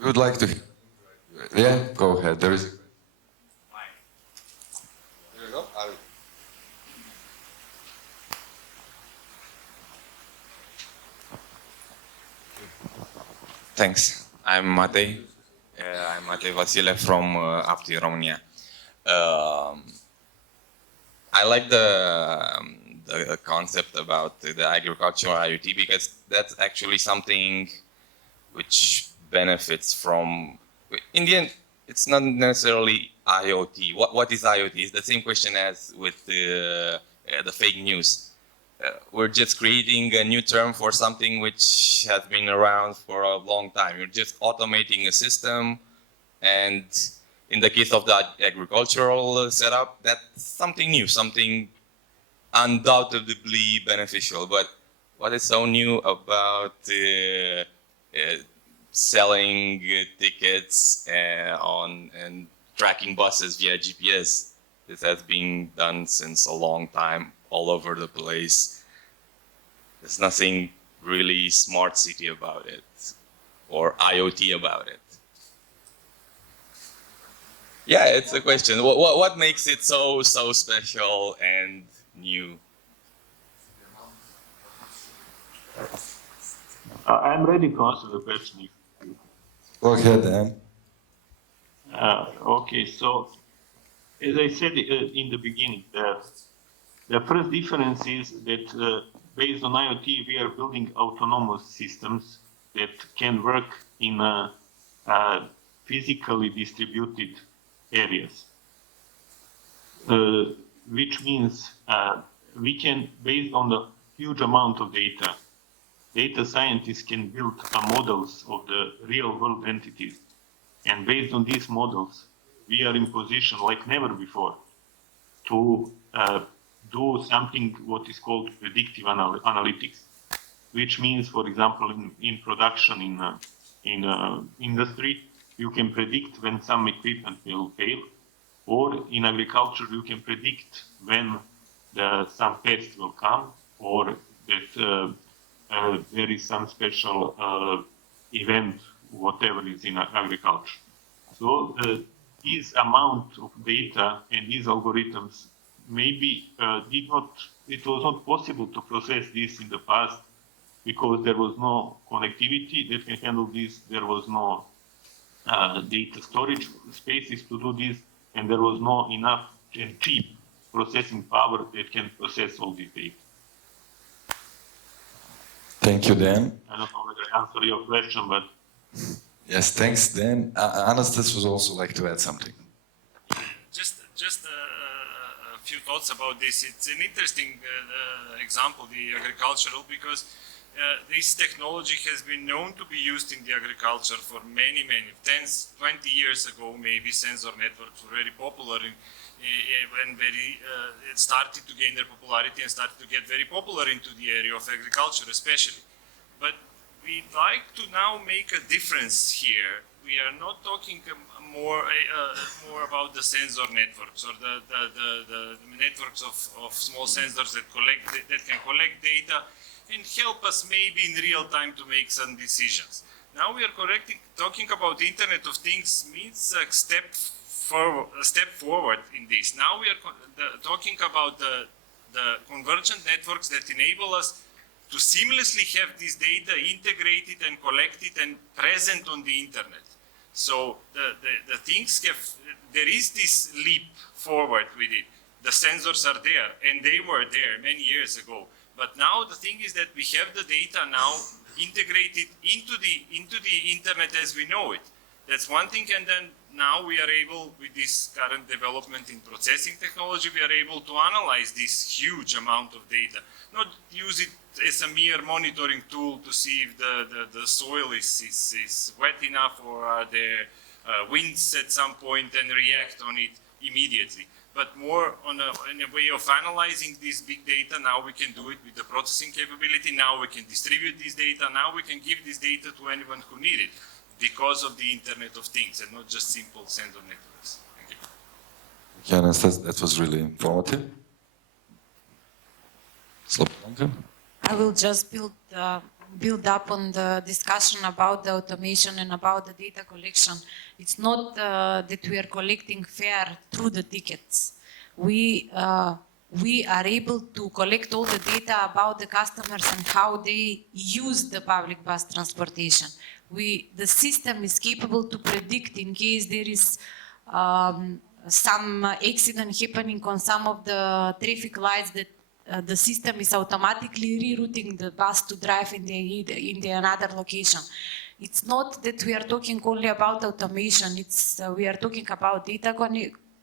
would like to. Yeah, go ahead. There is. There you go. Thanks. I'm Matei. I'm Matei Vasile from Apti, Romania. I like the concept about the agricultural IoT because that's actually something which benefits from, in the end, it's not necessarily IoT. What is IoT? It's the same question as with the fake news. We're just creating a new term for something which has been around for a long time. You're just automating a system, and in the case of the agricultural setup, that's something new, something undoubtedly beneficial. But what is so new about selling tickets and tracking buses via GPS? This has been done since a long time, all over the place. There's nothing really smart city about it, or IoT about it. Yeah, it's a question. What makes it so special and new? I'm ready to answer the question. Go ahead, Dan. Okay, so as I said in the beginning, the first difference is that based on IoT, we are building autonomous systems that can work in physically distributed areas, which means we can, based on the huge amount of data scientists can build models of the real world entities. And based on these models, we are in position like never before to do something what is called predictive analytics, which means, for example, in production, in industry, you can predict when some equipment will fail, or in agriculture, you can predict when some pest will come, or that there is some special event, whatever is in agriculture. So this amount of data and these algorithms maybe it was not possible to process this in the past because there was no connectivity that can handle this, there was no data storage spaces to do this, and there was no enough and cheap processing power that can process all this data. Thank you, Dan. I don't know whether I answered your question, but... Yes, thanks, Dan. Anastas would also like to add something. Just a few thoughts about this. It's an interesting example, the agricultural, because this technology has been known to be used in the agriculture for many, 10, 20 years ago. Maybe sensor networks were very popular when it started to gain their popularity and started to get very popular into the area of agriculture especially. But we'd like to now make a difference here. We are not talking more about the sensor networks or the networks of small sensors that can collect data and help us maybe in real time to make some decisions. Now we are talking about Internet of Things means a step forward in this. Now we are talking about the convergent networks that enable us to seamlessly have this data integrated and collected and present on the internet. So the things there is this leap forward with it. The sensors are there, and they were there many years ago. But now the thing is that we have the data now integrated into the internet as we know it. That's one thing, and then now we are able, with this current development in processing technology, we are able to analyze this huge amount of data. Not use it as a mere monitoring tool to see if the soil is wet enough or are there winds at some point and react on it immediately. But more in a way of analyzing this big data. Now we can do it with the processing capability. Now we can distribute this data. Now we can give this data to anyone who needs it because of the Internet of Things and not just simple sensor networks. Thank you. Janis, that was really informative. Slobodanka? I will just build up on the discussion about the automation and about the data collection. It's not that we are collecting fare through the tickets. We are able to collect all the data about the customers and how they use the public bus transportation. The system is capable to predict in case there is some accident happening on some of the traffic lights, that the system is automatically rerouting the bus to drive in the another location. It's not that we are talking only about automation. We are talking about data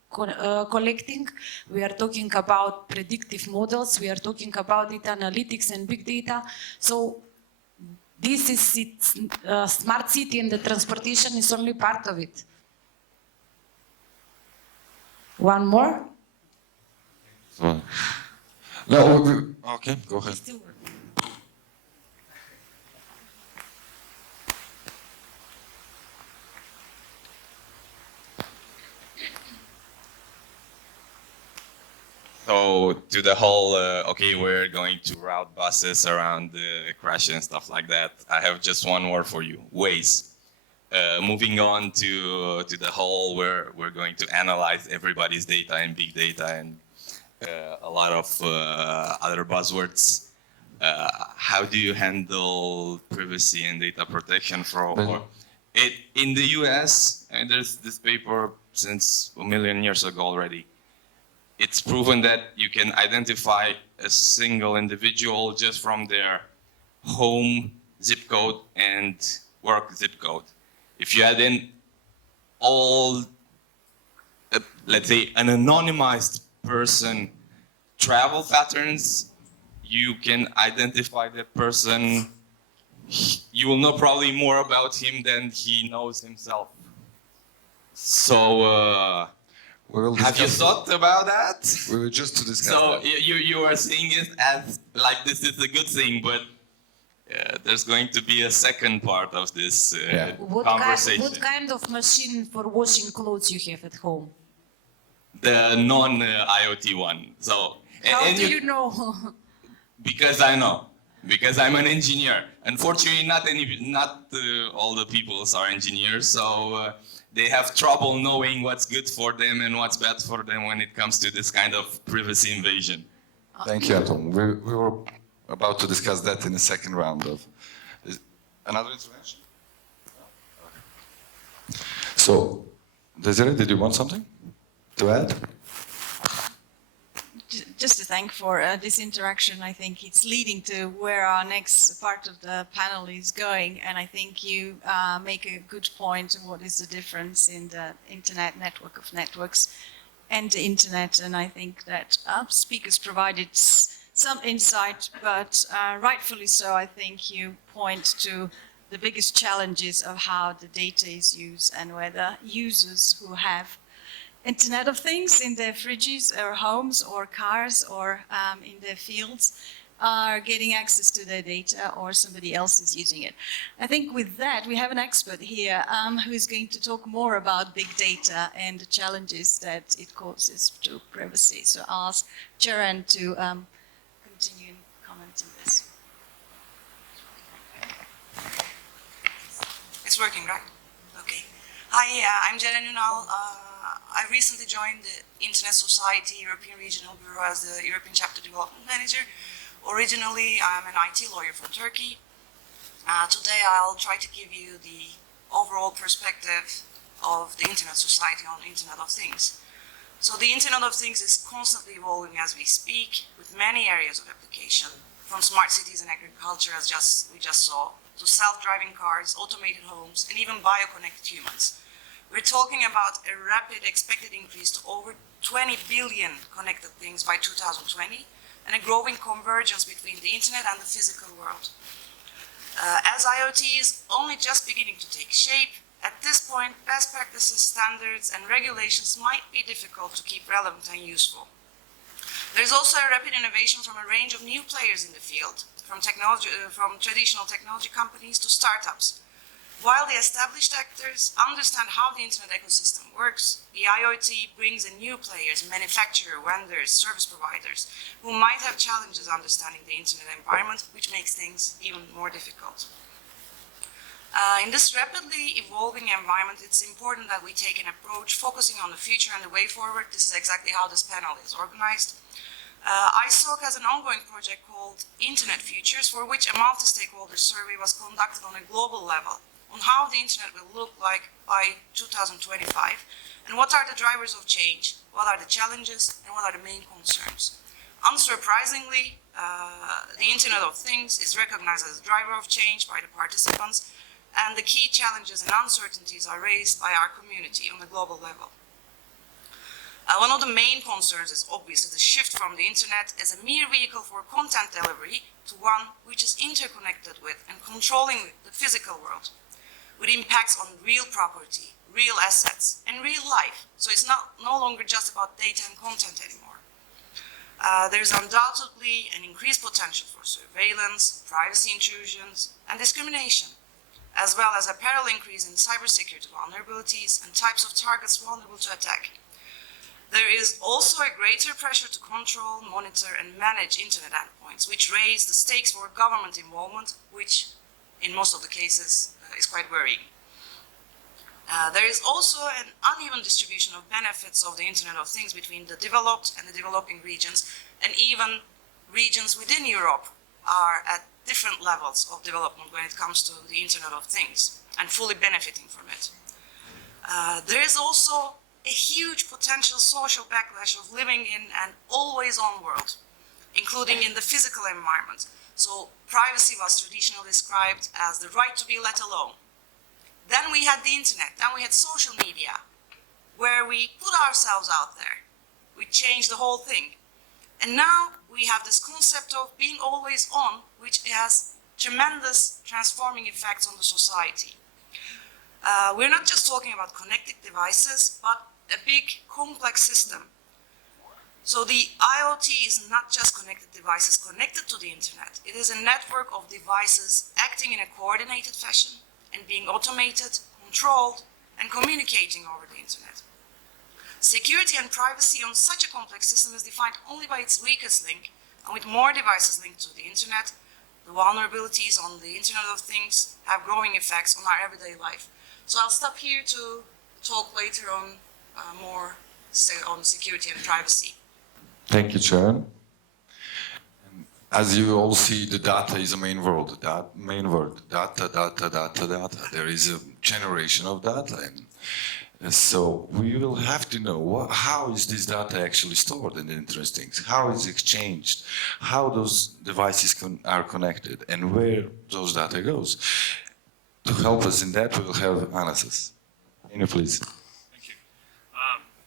collecting. We are talking about predictive models. We are talking about data analytics and big data. So this is it. Smart city and the transportation is only part of it. One more? No, okay, go ahead. So to the whole, okay, we're going to route buses around the crash and stuff like that. I have just one word for you: Waze. Moving on to the whole, where we're going to analyze everybody's data and big data and a lot of other buzzwords. How do you handle privacy and data protection for it in the US? And there's this paper since a million years ago already. It's proven that you can identify a single individual just from their home zip code and work zip code. If you add in all, let's say, an anonymized person travel patterns, you can identify that person. You will know probably more about him than he knows himself. So have you thought about that? We were just to discuss so that. you are seeing it as like this is a good thing, but there's going to be a second part of this conversation. What kind of machine for washing clothes you have at home? The non-IoT one. So how do you know? Because I know. Because I'm an engineer. Unfortunately, not all the people are engineers, so they have trouble knowing what's good for them and what's bad for them when it comes to this kind of privacy invasion. Thank you, Anton. We were about to discuss that in the second round of another intervention. So, Desiree, did you want something to add? Just to thank for this interaction. I think it's leading to where our next part of the panel is going, and I think you make a good point of what is the difference in the internet network of networks and the internet, and I think that speakers provided some insight, but rightfully so. I think you point to the biggest challenges of how the data is used and whether users who have Internet of Things in their fridges or homes or cars or in their fields are getting access to their data or somebody else is using it. I think with that we have an expert here who is going to talk more about big data and the challenges that it causes to privacy. So I'll ask Jaran to continue commenting this. It's working, right? Okay. Hi, I'm Jaran Ünal. I recently joined the Internet Society European Regional Bureau as the European Chapter Development Manager. Originally, I'm an IT lawyer from Turkey. Today, I'll try to give you the overall perspective of the Internet society on Internet of Things. So the Internet of Things is constantly evolving as we speak, with many areas of application, from smart cities and agriculture, as we just saw, to self-driving cars, automated homes, and even bio-connected humans. We're talking about a rapid expected increase to over 20 billion connected things by 2020, and a growing convergence between the Internet and the physical world. As IoT is only just beginning to take shape, at this point, best practices, standards, and regulations might be difficult to keep relevant and useful. There's also a rapid innovation from a range of new players in the field, from traditional technology companies to startups. While the established actors understand how the Internet ecosystem works, the IoT brings in new players, manufacturers, vendors, service providers, who might have challenges understanding the Internet environment, which makes things even more difficult. In this rapidly evolving environment, it's important that we take an approach focusing on the future and the way forward. This is exactly how this panel is organized. ISOC has an ongoing project called Internet Futures, for which a multi-stakeholder survey was conducted on a global level on how the Internet will look like by 2025, and what are the drivers of change, what are the challenges, and what are the main concerns. Unsurprisingly, the Internet of Things is recognized as a driver of change by the participants, and the key challenges and uncertainties are raised by our community on the global level. One of the main concerns is obviously the shift from the Internet as a mere vehicle for content delivery to one which is interconnected with and controlling the physical world, with impacts on real property, real assets, and real life. So it's no longer just about data and content anymore. There's undoubtedly an increased potential for surveillance, privacy intrusions, and discrimination, as well as a parallel increase in cybersecurity vulnerabilities and types of targets vulnerable to attack. There is also a greater pressure to control, monitor, and manage Internet endpoints, which raise the stakes for government involvement, which in most of the cases is quite worrying. There is also an uneven distribution of benefits of the Internet of Things between the developed and the developing regions, and even regions within Europe are at different levels of development when it comes to the Internet of Things and fully benefiting from it. There is also a huge potential social backlash of living in an always-on world, including in the physical environment. So privacy was traditionally described as the right to be let alone. Then we had the Internet, then we had social media, where we put ourselves out there. We changed the whole thing. And now we have this concept of being always on, which has tremendous transforming effects on the society. We're not just talking about connected devices, but a big complex system. So the IoT is not just connected devices connected to the Internet. It is a network of devices acting in a coordinated fashion and being automated, controlled, and communicating over the Internet. Security and privacy on such a complex system is defined only by its weakest link, and with more devices linked to the Internet, the vulnerabilities on the Internet of Things have growing effects on our everyday life. So I'll stop here to talk later on more on security and privacy. Thank you, Sharon. As you all see, the data is a main word. Data, data, data, data. There is a generation of data. And so we will have to know how is this data actually stored in the Internet of Things, how is it exchanged, how those devices are connected, and where those data goes. To help us in that, we will have Anasis. Please. Thank you.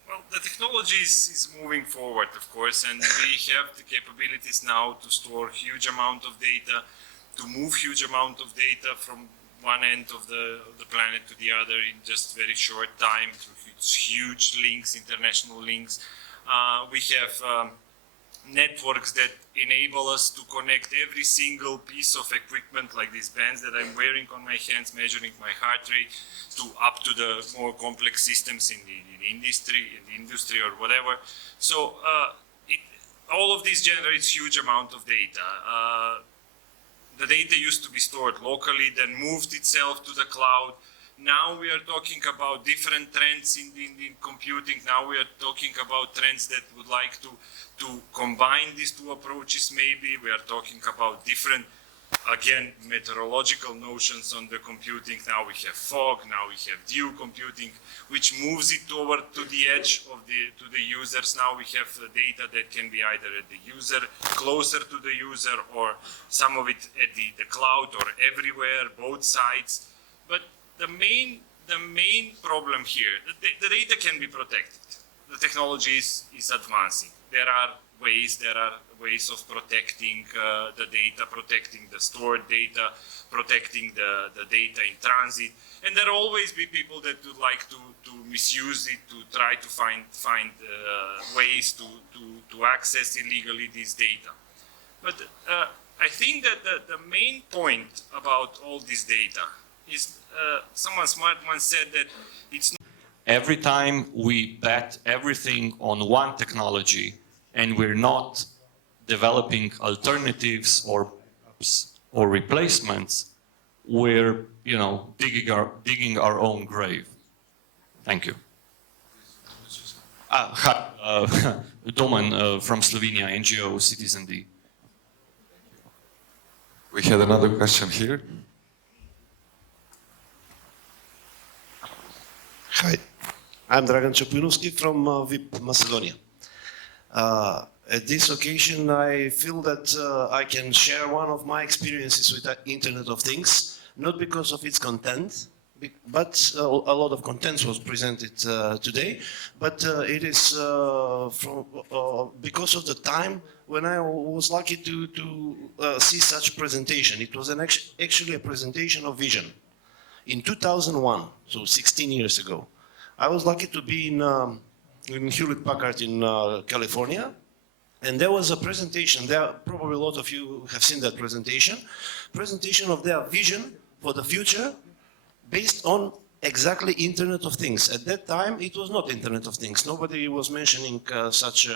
Well, the technology is moving forward, of course, and we have the capabilities now to store huge amount of data, to move huge amount of data from one end of the planet to the other in just very short time through huge links, international links. We have networks that enable us to connect every single piece of equipment, like these bands that I'm wearing on my hands, measuring my heart rate, up to the more complex systems in the industry or whatever. So all of this generates huge amount of data. The data used to be stored locally, then moved itself to the cloud. Now we are talking about different trends in computing. Now we are talking about trends that would like to combine these two approaches maybe. We are talking about different again, meteorological notions on the computing. Now we have fog, now we have dew computing, which moves it over to the edge of to the users. Now we have data that can be either at the user, closer to the user, or some of it at the cloud, or everywhere, both sides. But the main problem here, the data can be protected. The technology is advancing. There are ways of protecting the data, protecting the stored data, protecting the data in transit. And there will always be people that would like to misuse it, to try to find ways to access illegally this data. But I think that the main point about all this data is, someone smart once said that it's not. Every time we bet everything on one technology and we're not developing alternatives or replacements, we're, digging our own grave. Thank you. Hi, Doman from Slovenia, NGO Citizen D. We had another question here. Hi, I'm Dragan Čepinovski from VIP Macedonia. At this occasion, I feel that I can share one of my experiences with the Internet of Things, not because of its content, but a lot of content was presented today, but it is because of the time when I was lucky to see such presentation. It was actually a presentation of vision. In 2001, so 16 years ago, I was lucky to be in Hewlett-Packard in California, and there was a presentation there. Probably a lot of you have seen that presentation of their vision for the future based on exactly Internet of Things. At that time, it was not Internet of Things. Nobody was mentioning such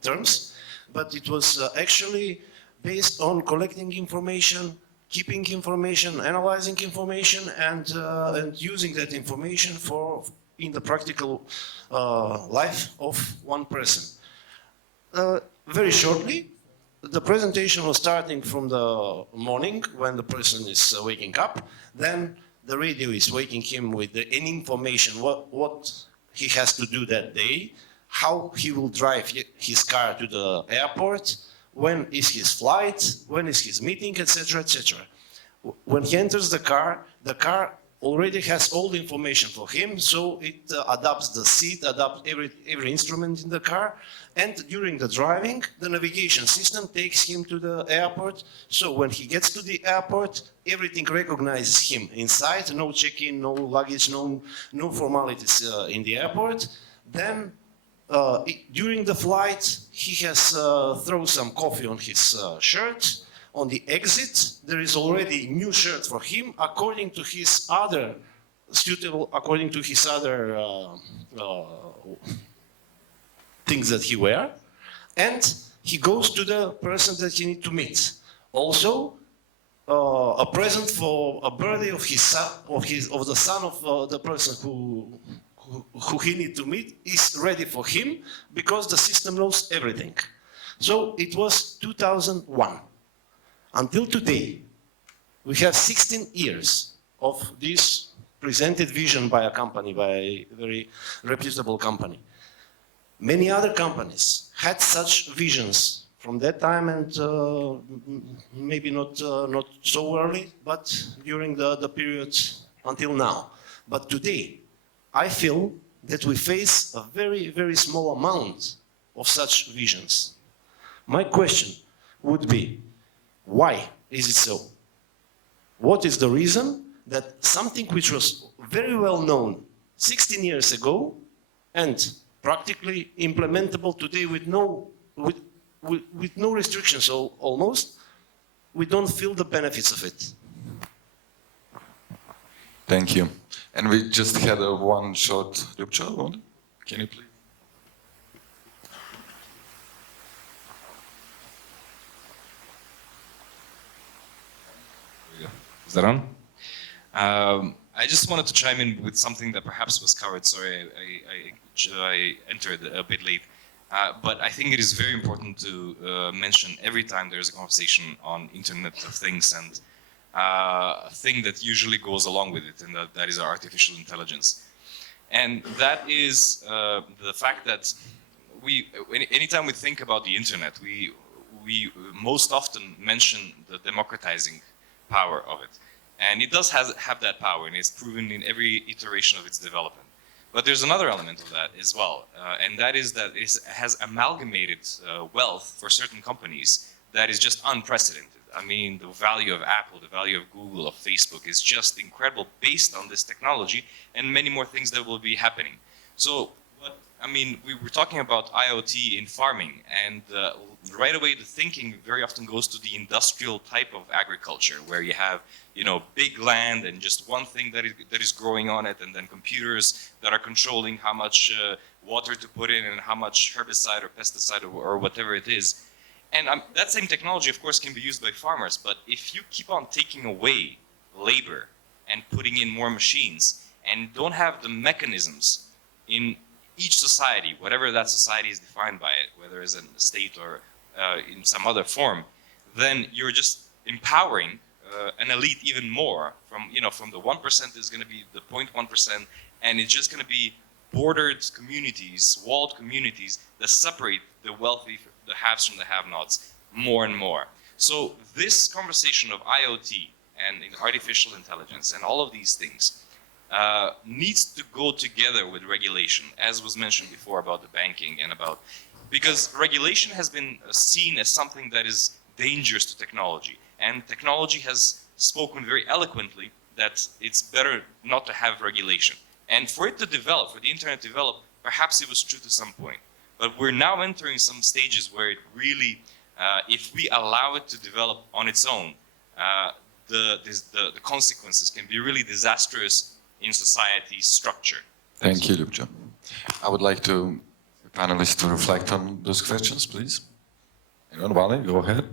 terms, but it was actually based on collecting information, keeping information, analyzing information, and using that information in the practical life of one person. Very shortly, the presentation was starting from the morning when the person is waking up. Then the radio is waking him with any information, what he has to do that day, how he will drive his car to the airport, when is his flight, when is his meeting, etc., etc. When he enters the car already has all the information for him, so it adapts the seat, adapts every instrument in the car, and during the driving, the navigation system takes him to the airport, so when he gets to the airport, everything recognizes him inside, no check-in, no luggage, no formalities in the airport. Then during the flight, he has thrown some coffee on his shirt. On the exit, there is already new shirt for him according to his other things that he wear, and he goes to the person that he need to meet. Also, a present for a birthday of the son of the person who he need to meet is ready for him because the system knows everything. So it was 2001. Until today, we have 16 years of this presented vision by a company, by a very reputable company. Many other companies had such visions from that time, and maybe not so early, but during the period until now. But today, I feel that we face a very, very small amount of such visions. My question would be, why is it so? What is the reason that something which was very well known 16 years ago and practically implementable today with no restrictions, so almost, we don't feel the benefits of it? Thank you. And we just had a one short, Ljubča, can you please? Is that on? I just wanted to chime in with something that perhaps was covered. Sorry, I entered a bit late. But I think it is very important to mention every time there's a conversation on Internet of Things and a thing that usually goes along with it, and that is artificial intelligence. And that is the fact that anytime we think about the Internet, we most often mention the democratizing power of it. And it does have that power, and it's proven in every iteration of its development. But there's another element of that as well, and that is that it has amalgamated wealth for certain companies that is just unprecedented. I mean, the value of Apple, the value of Google, of Facebook is just incredible based on this technology and many more things that will be happening. So, I mean, we were talking about IoT in farming, and right away the thinking very often goes to the industrial type of agriculture, where you have, you know, big land and just one thing that is growing on it, and then computers that are controlling how much water to put in and how much herbicide or pesticide or whatever it is. And that same technology, of course, can be used by farmers, but if you keep on taking away labor and putting in more machines and don't have the mechanisms in each society, whatever that society is defined by it, whether it's a state or in some other form, then you're just empowering an elite even more. From the 1% is going to be the 0.1%, and it's just going to be bordered communities, walled communities that separate the wealthy, the haves from the have-nots, more and more. So this conversation of IoT and artificial intelligence and all of these things needs to go together with regulation, as was mentioned before about the banking and because regulation has been seen as something that is dangerous to technology, and technology has spoken very eloquently that it's better not to have regulation. And for it to develop, for the internet to develop, perhaps it was true to some point. But we're now entering some stages where it really, if we allow it to develop on its own, the consequences can be really disastrous in society's structure. Thank you, Ljubča. I would like the panelists to reflect on those questions, please. Anyone, Vale, go ahead.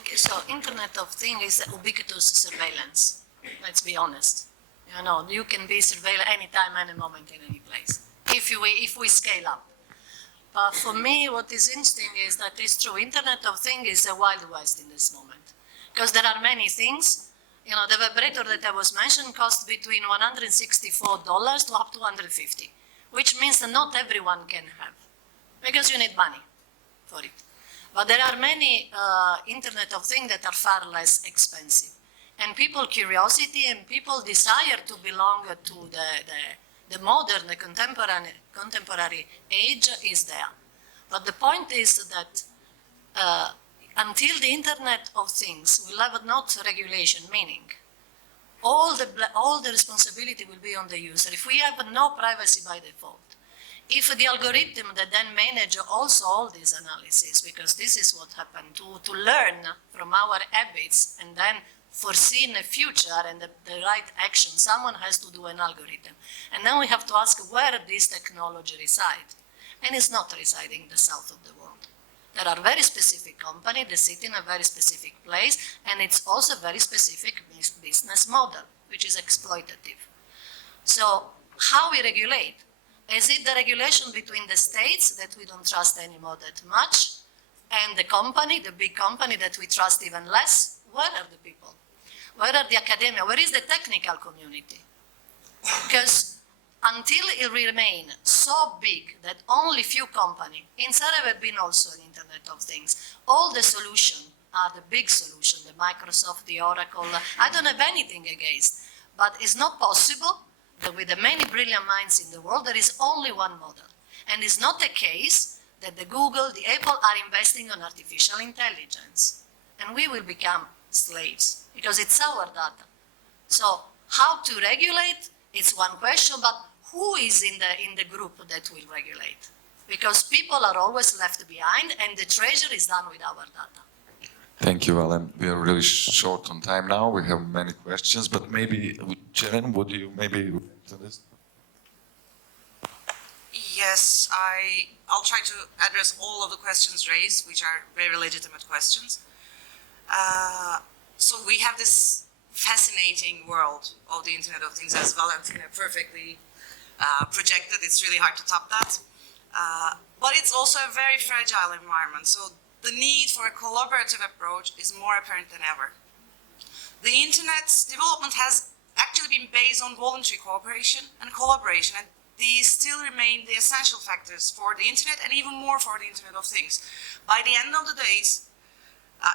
Okay, so Internet of Things is ubiquitous surveillance. Let's be honest. You know, you can be surveilled anytime, any moment, in any place, if we scale up. But for me, what is interesting is that it's true. Internet of Things is a wild west in this moment, because there are many things. You know, the vibrator that I was mentioned costs between $164 to up to $150, which means that not everyone can have, because you need money for it. But there are many Internet of Things that are far less expensive. And people curiosity and people desire to belong to the modern, the contemporary age is there. But the point is that until the Internet of Things will have not regulation, meaning all the responsibility will be on the user. If we have no privacy by default, if the algorithm that then manage also all these analysis, because this is what happened, to learn from our habits and then foresee in the future and the right action, someone has to do an algorithm. And then we have to ask where this technology resides. And it's not residing in the south of the world. There are very specific companies that sit in a very specific place, and it's also a very specific business model, which is exploitative. So how we regulate? Is it the regulation between the states that we don't trust anymore that much, and the company, the big company that we trust even less? Where are the people? Where are the academia? Where is the technical community? Because until it remains so big that only few companies, inside of it being also an Internet of Things, all the solutions are the big solution, the Microsoft, the Oracle. I don't have anything against, but it's not possible that with the many brilliant minds in the world, there is only one model. And it's not the case that the Google, the Apple are investing on artificial intelligence. And we will become slaves because it's our data. So how to regulate, it's one question, but who is in the group that will regulate? Because people are always left behind and the treasure is done with our data. Thank you, Alan. We are really short on time now. We have many questions, but maybe, Jelen, would you maybe to this? Yes, I'll try to address all of the questions raised, which are very legitimate questions. So we have this fascinating world of the Internet of Things, as Valentina perfectly projected. It's really hard to top that. But it's also a very fragile environment, so the need for a collaborative approach is more apparent than ever. The Internet's development has actually been based on voluntary cooperation and collaboration, and these still remain the essential factors for the Internet and even more for the Internet of Things. By the end of the days,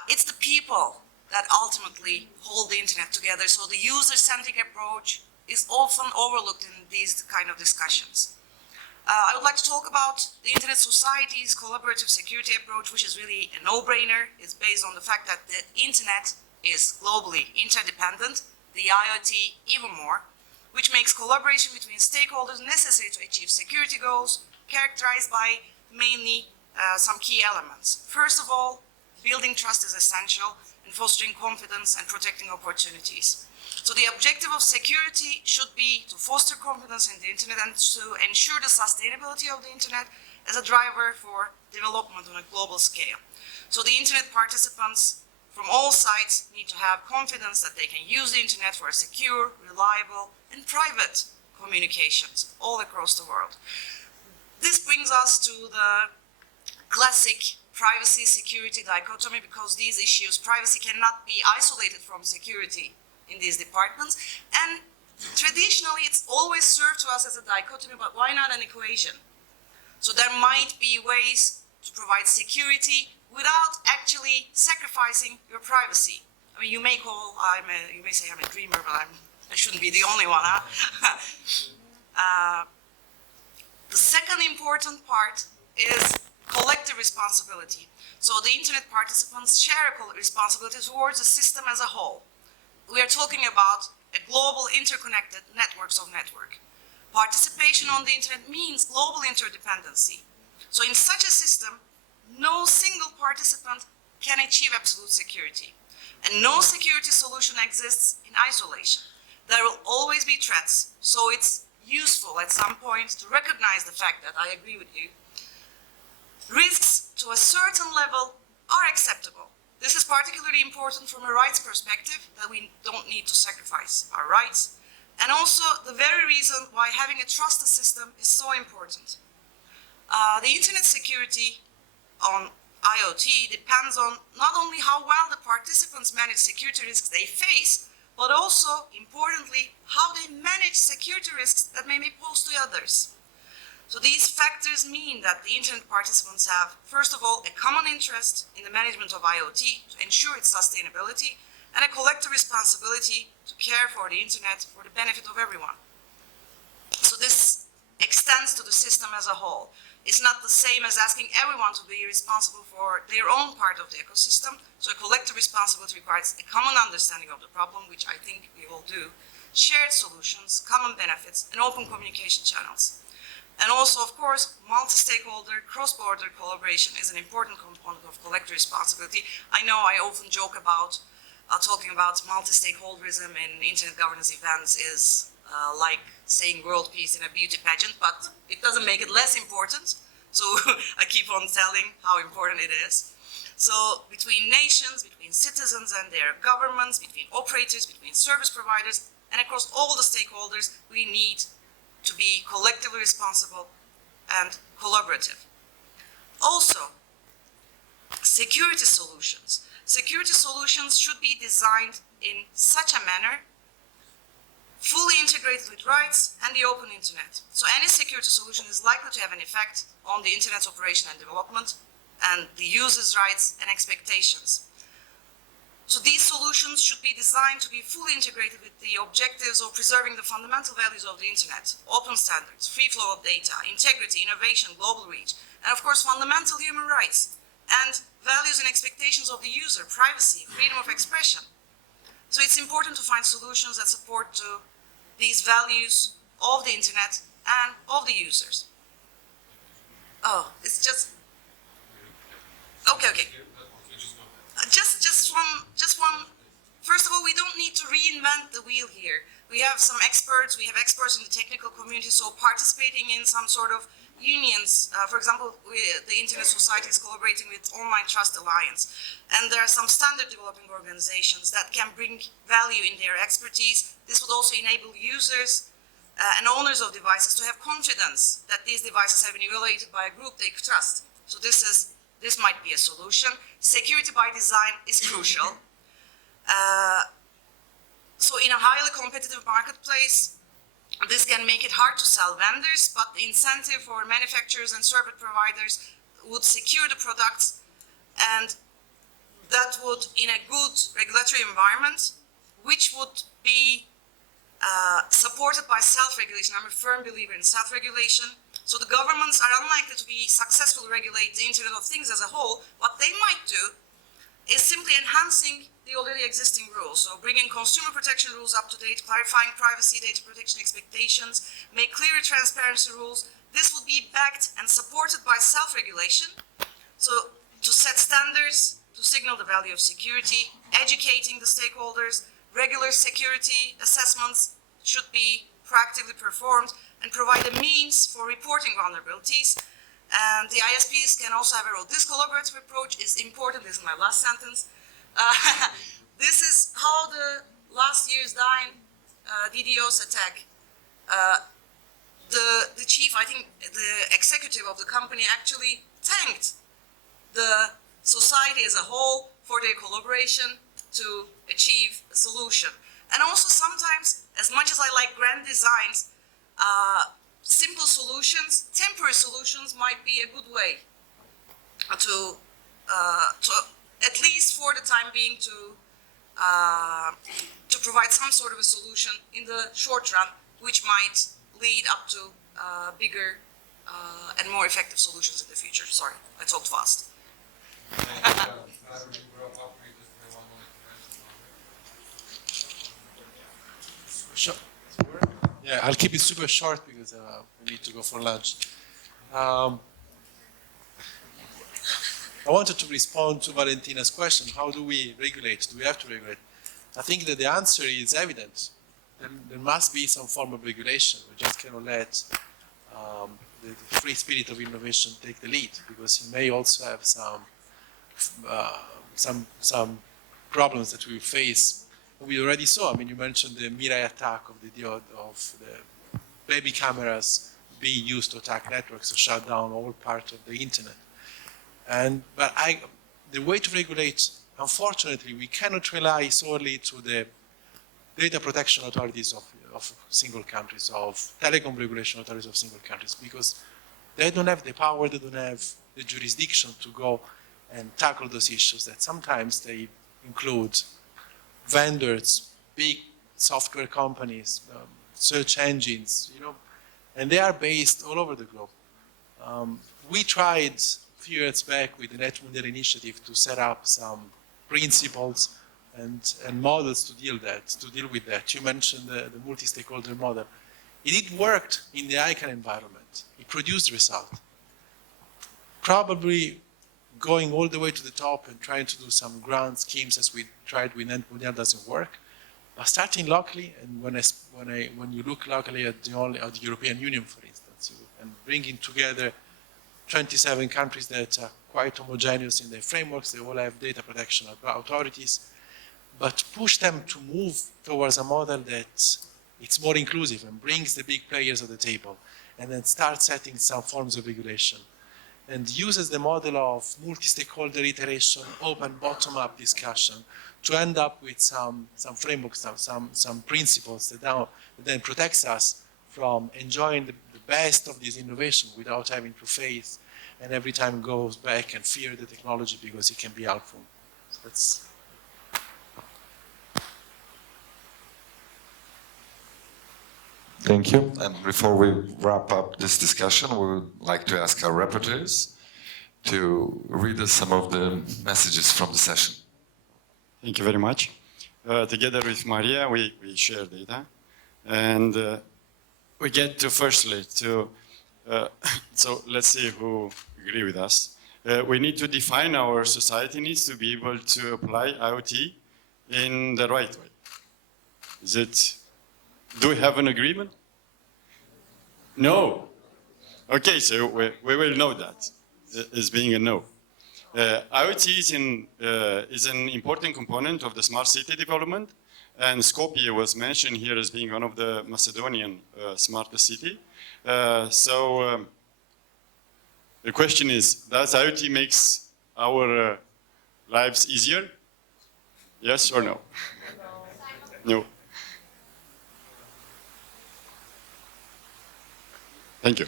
it's the people that ultimately hold the Internet together, so the user-centric approach is often overlooked in these kind of discussions. I would like to talk about the Internet Society's collaborative security approach, which is really a no-brainer. It's based on the fact that the Internet is globally interdependent, the IoT even more, which makes collaboration between stakeholders necessary to achieve security goals, characterized by mainly some key elements. First of all, building trust is essential in fostering confidence and protecting opportunities. So the objective of security should be to foster confidence in the Internet and to ensure the sustainability of the Internet as a driver for development on a global scale. So the Internet participants from all sides need to have confidence that they can use the Internet for secure, reliable, and private communications all across the world. This brings us to the classic privacy-security dichotomy, because these issues, privacy cannot be isolated from security in these departments, and traditionally it's always served to us as a dichotomy, but why not an equation? So there might be ways to provide security without actually sacrificing your privacy. I mean, you may say I'm a dreamer, but I shouldn't be the only one, huh? The second important part is collective responsibility. So the Internet participants share a responsibility towards the system as a whole. We are talking about a global interconnected networks of network. Participation on the Internet means global interdependency. So in such a system, no single participant can achieve absolute security. And no security solution exists in isolation. There will always be threats, so it's useful at some point to recognize the fact that I agree with you. Risks to a certain level are acceptable. This is particularly important from a rights perspective, that we don't need to sacrifice our rights, and also the very reason why having a trusted system is so important. The Internet security on IoT depends on not only how well the participants manage security risks they face, but also, importantly, how they manage security risks that may be posed to others. So these factors mean that the Internet participants have, first of all, a common interest in the management of IoT to ensure its sustainability, and a collective responsibility to care for the Internet for the benefit of everyone. So this extends to the system as a whole. It's not the same as asking everyone to be responsible for their own part of the ecosystem. So a collective responsibility requires a common understanding of the problem, which I think we all do, shared solutions, common benefits, and open communication channels. And also, of course, multi-stakeholder, cross-border collaboration is an important component of collective responsibility. I know I often joke about talking about multi-stakeholderism in Internet governance events is like saying world peace in a beauty pageant, but it doesn't make it less important. So I keep on telling how important it is. So between nations, between citizens and their governments, between operators, between service providers, and across all the stakeholders, we need to be collectively responsible and collaborative. Also, security solutions. Security solutions should be designed in such a manner, fully integrated with rights and the open Internet. So any security solution is likely to have an effect on the Internet's operation and development, and the user's rights and expectations. So these solutions should be designed to be fully integrated with the objectives of preserving the fundamental values of the Internet: open standards, free flow of data, integrity, innovation, global reach, and of course fundamental human rights, and values and expectations of the user: privacy, freedom of expression. So it's important to find solutions that support these values of the Internet and of the users. Oh, it's just... Okay. Just one. First of all, we don't need to reinvent the wheel here. We have some experts, we have experts in the technical community, so participating in some sort of unions, for example, the Internet Society is collaborating with Online Trust Alliance, and there are some standard developing organizations that can bring value in their expertise. This would also enable users and owners of devices to have confidence that these devices have been evaluated by a group they trust. So this might be a solution. Security by design is crucial. So in a highly competitive marketplace, this can make it hard to sell vendors, but the incentive for manufacturers and service providers would secure the products, and that would, in a good regulatory environment, which would be supported by self-regulation. I'm a firm believer in self-regulation. So the governments are unlikely to be successful to regulate the Internet of Things as a whole. What they might do is simply enhancing the already existing rules. So bringing consumer protection rules up to date, clarifying privacy data protection expectations, make clearer transparency rules. This will be backed and supported by self-regulation. So to set standards, to signal the value of security, educating the stakeholders, regular security assessments should be proactively performed and provide a means for reporting vulnerabilities. And the ISPs can also have a role. This collaborative approach is important. This is my last sentence. This is how the last year's DDoS attack, the chief, I think the executive of the company actually thanked the society as a whole for their collaboration to achieve a solution. And also sometimes, as much as I like grand designs, simple solutions, temporary solutions might be a good way to at least for the time being, to provide some sort of a solution in the short run, which might lead up to bigger and more effective solutions in the future. Sorry, I talked fast. Sure. Yeah, I'll keep it super short because we need to go for lunch. I wanted to respond to Valentina's question. How do we regulate? Do we have to regulate? I think that the answer is evident. There must be some form of regulation. We just cannot let the free spirit of innovation take the lead, because it may also have some problems that we face. We already saw. I mean, you mentioned the Mirai attack of the baby cameras being used to attack networks to shut down all part of the internet. But the way to regulate, unfortunately, we cannot rely solely to the data protection authorities of single countries, of telecom regulation authorities of single countries, because they don't have the power, they don't have the jurisdiction to go and tackle those issues that sometimes they include vendors, big software companies, search engines, and they are based all over the globe. We tried a few years back with the NetMundial initiative to set up some principles and models to deal with that. You mentioned the multi-stakeholder model. It worked in the ICANN environment. It produced result. Probably going all the way to the top and trying to do some grand schemes as we tried with NetMundial doesn't work. But starting locally, and when you look locally at the European Union, for instance, and bringing together 27 countries that are quite homogeneous in their frameworks, they all have data protection authorities, but push them to move towards a model that it's more inclusive and brings the big players at the table, and then start setting some forms of regulation, and uses the model of multi-stakeholder iteration, open bottom-up discussion, to end up with some frameworks, some principles that then protects us from enjoying the best of this innovation without having to face and every time goes back and fear the technology because it can be helpful. So that's. Thank you. And before we wrap up this discussion, we would like to ask our rapporteurs to read us some of the messages from the session. Thank you very much. Together with Maria, we share data, and we get to firstly to, so let's see who agree with us. We need to define our society needs to be able to apply IoT in the right way. Do we have an agreement? No. Okay, so we will know that as being a no. IoT is an important component of the smart city development, And Skopje was mentioned here as being one of the Macedonian smartest city. The question is, does IoT makes our lives easier? Yes or no? No. Thank you.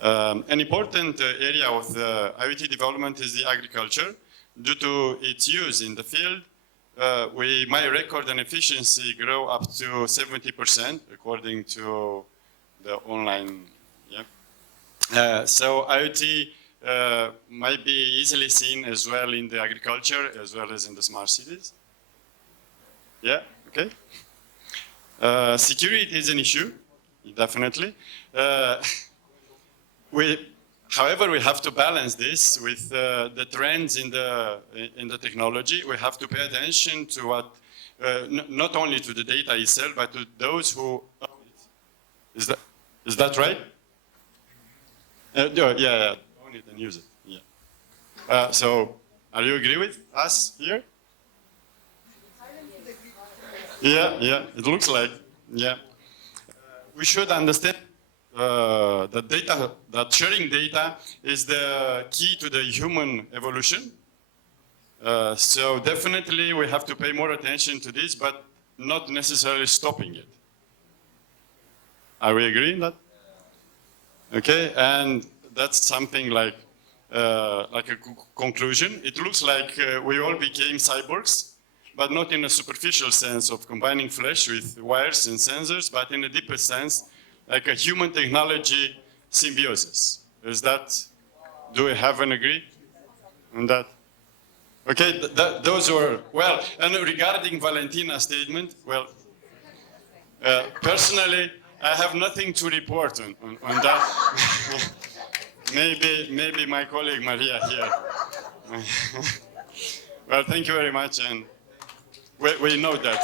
An important area of the IoT development is the agriculture. Due to its use in the field, we might record an efficiency grow up to 70% according to the online. So IoT might be easily seen as well in the agriculture as well as in the smart cities. Yeah, okay. Security is an issue, definitely. However, we have to balance this with the trends in the technology. We have to pay attention to what, not only to the data itself, but to those who own it. Is that right? Yeah, own it and use it. Yeah. So, are you agree with us here? Yeah, it looks like, yeah. We should understand that sharing data is the key to the human evolution. So definitely we have to pay more attention to this, but not necessarily stopping it. Are we agreeing that? Okay, and that's something like a conclusion. It looks like we all became cyborgs, but not in a superficial sense of combining flesh with wires and sensors, but in a deeper sense, like a human technology symbiosis. Is that, do we have an agree on that? Okay, those were, well, and regarding Valentina's statement, well, personally, I have nothing to report on that. maybe my colleague Maria here. Well, thank you very much, and we know that.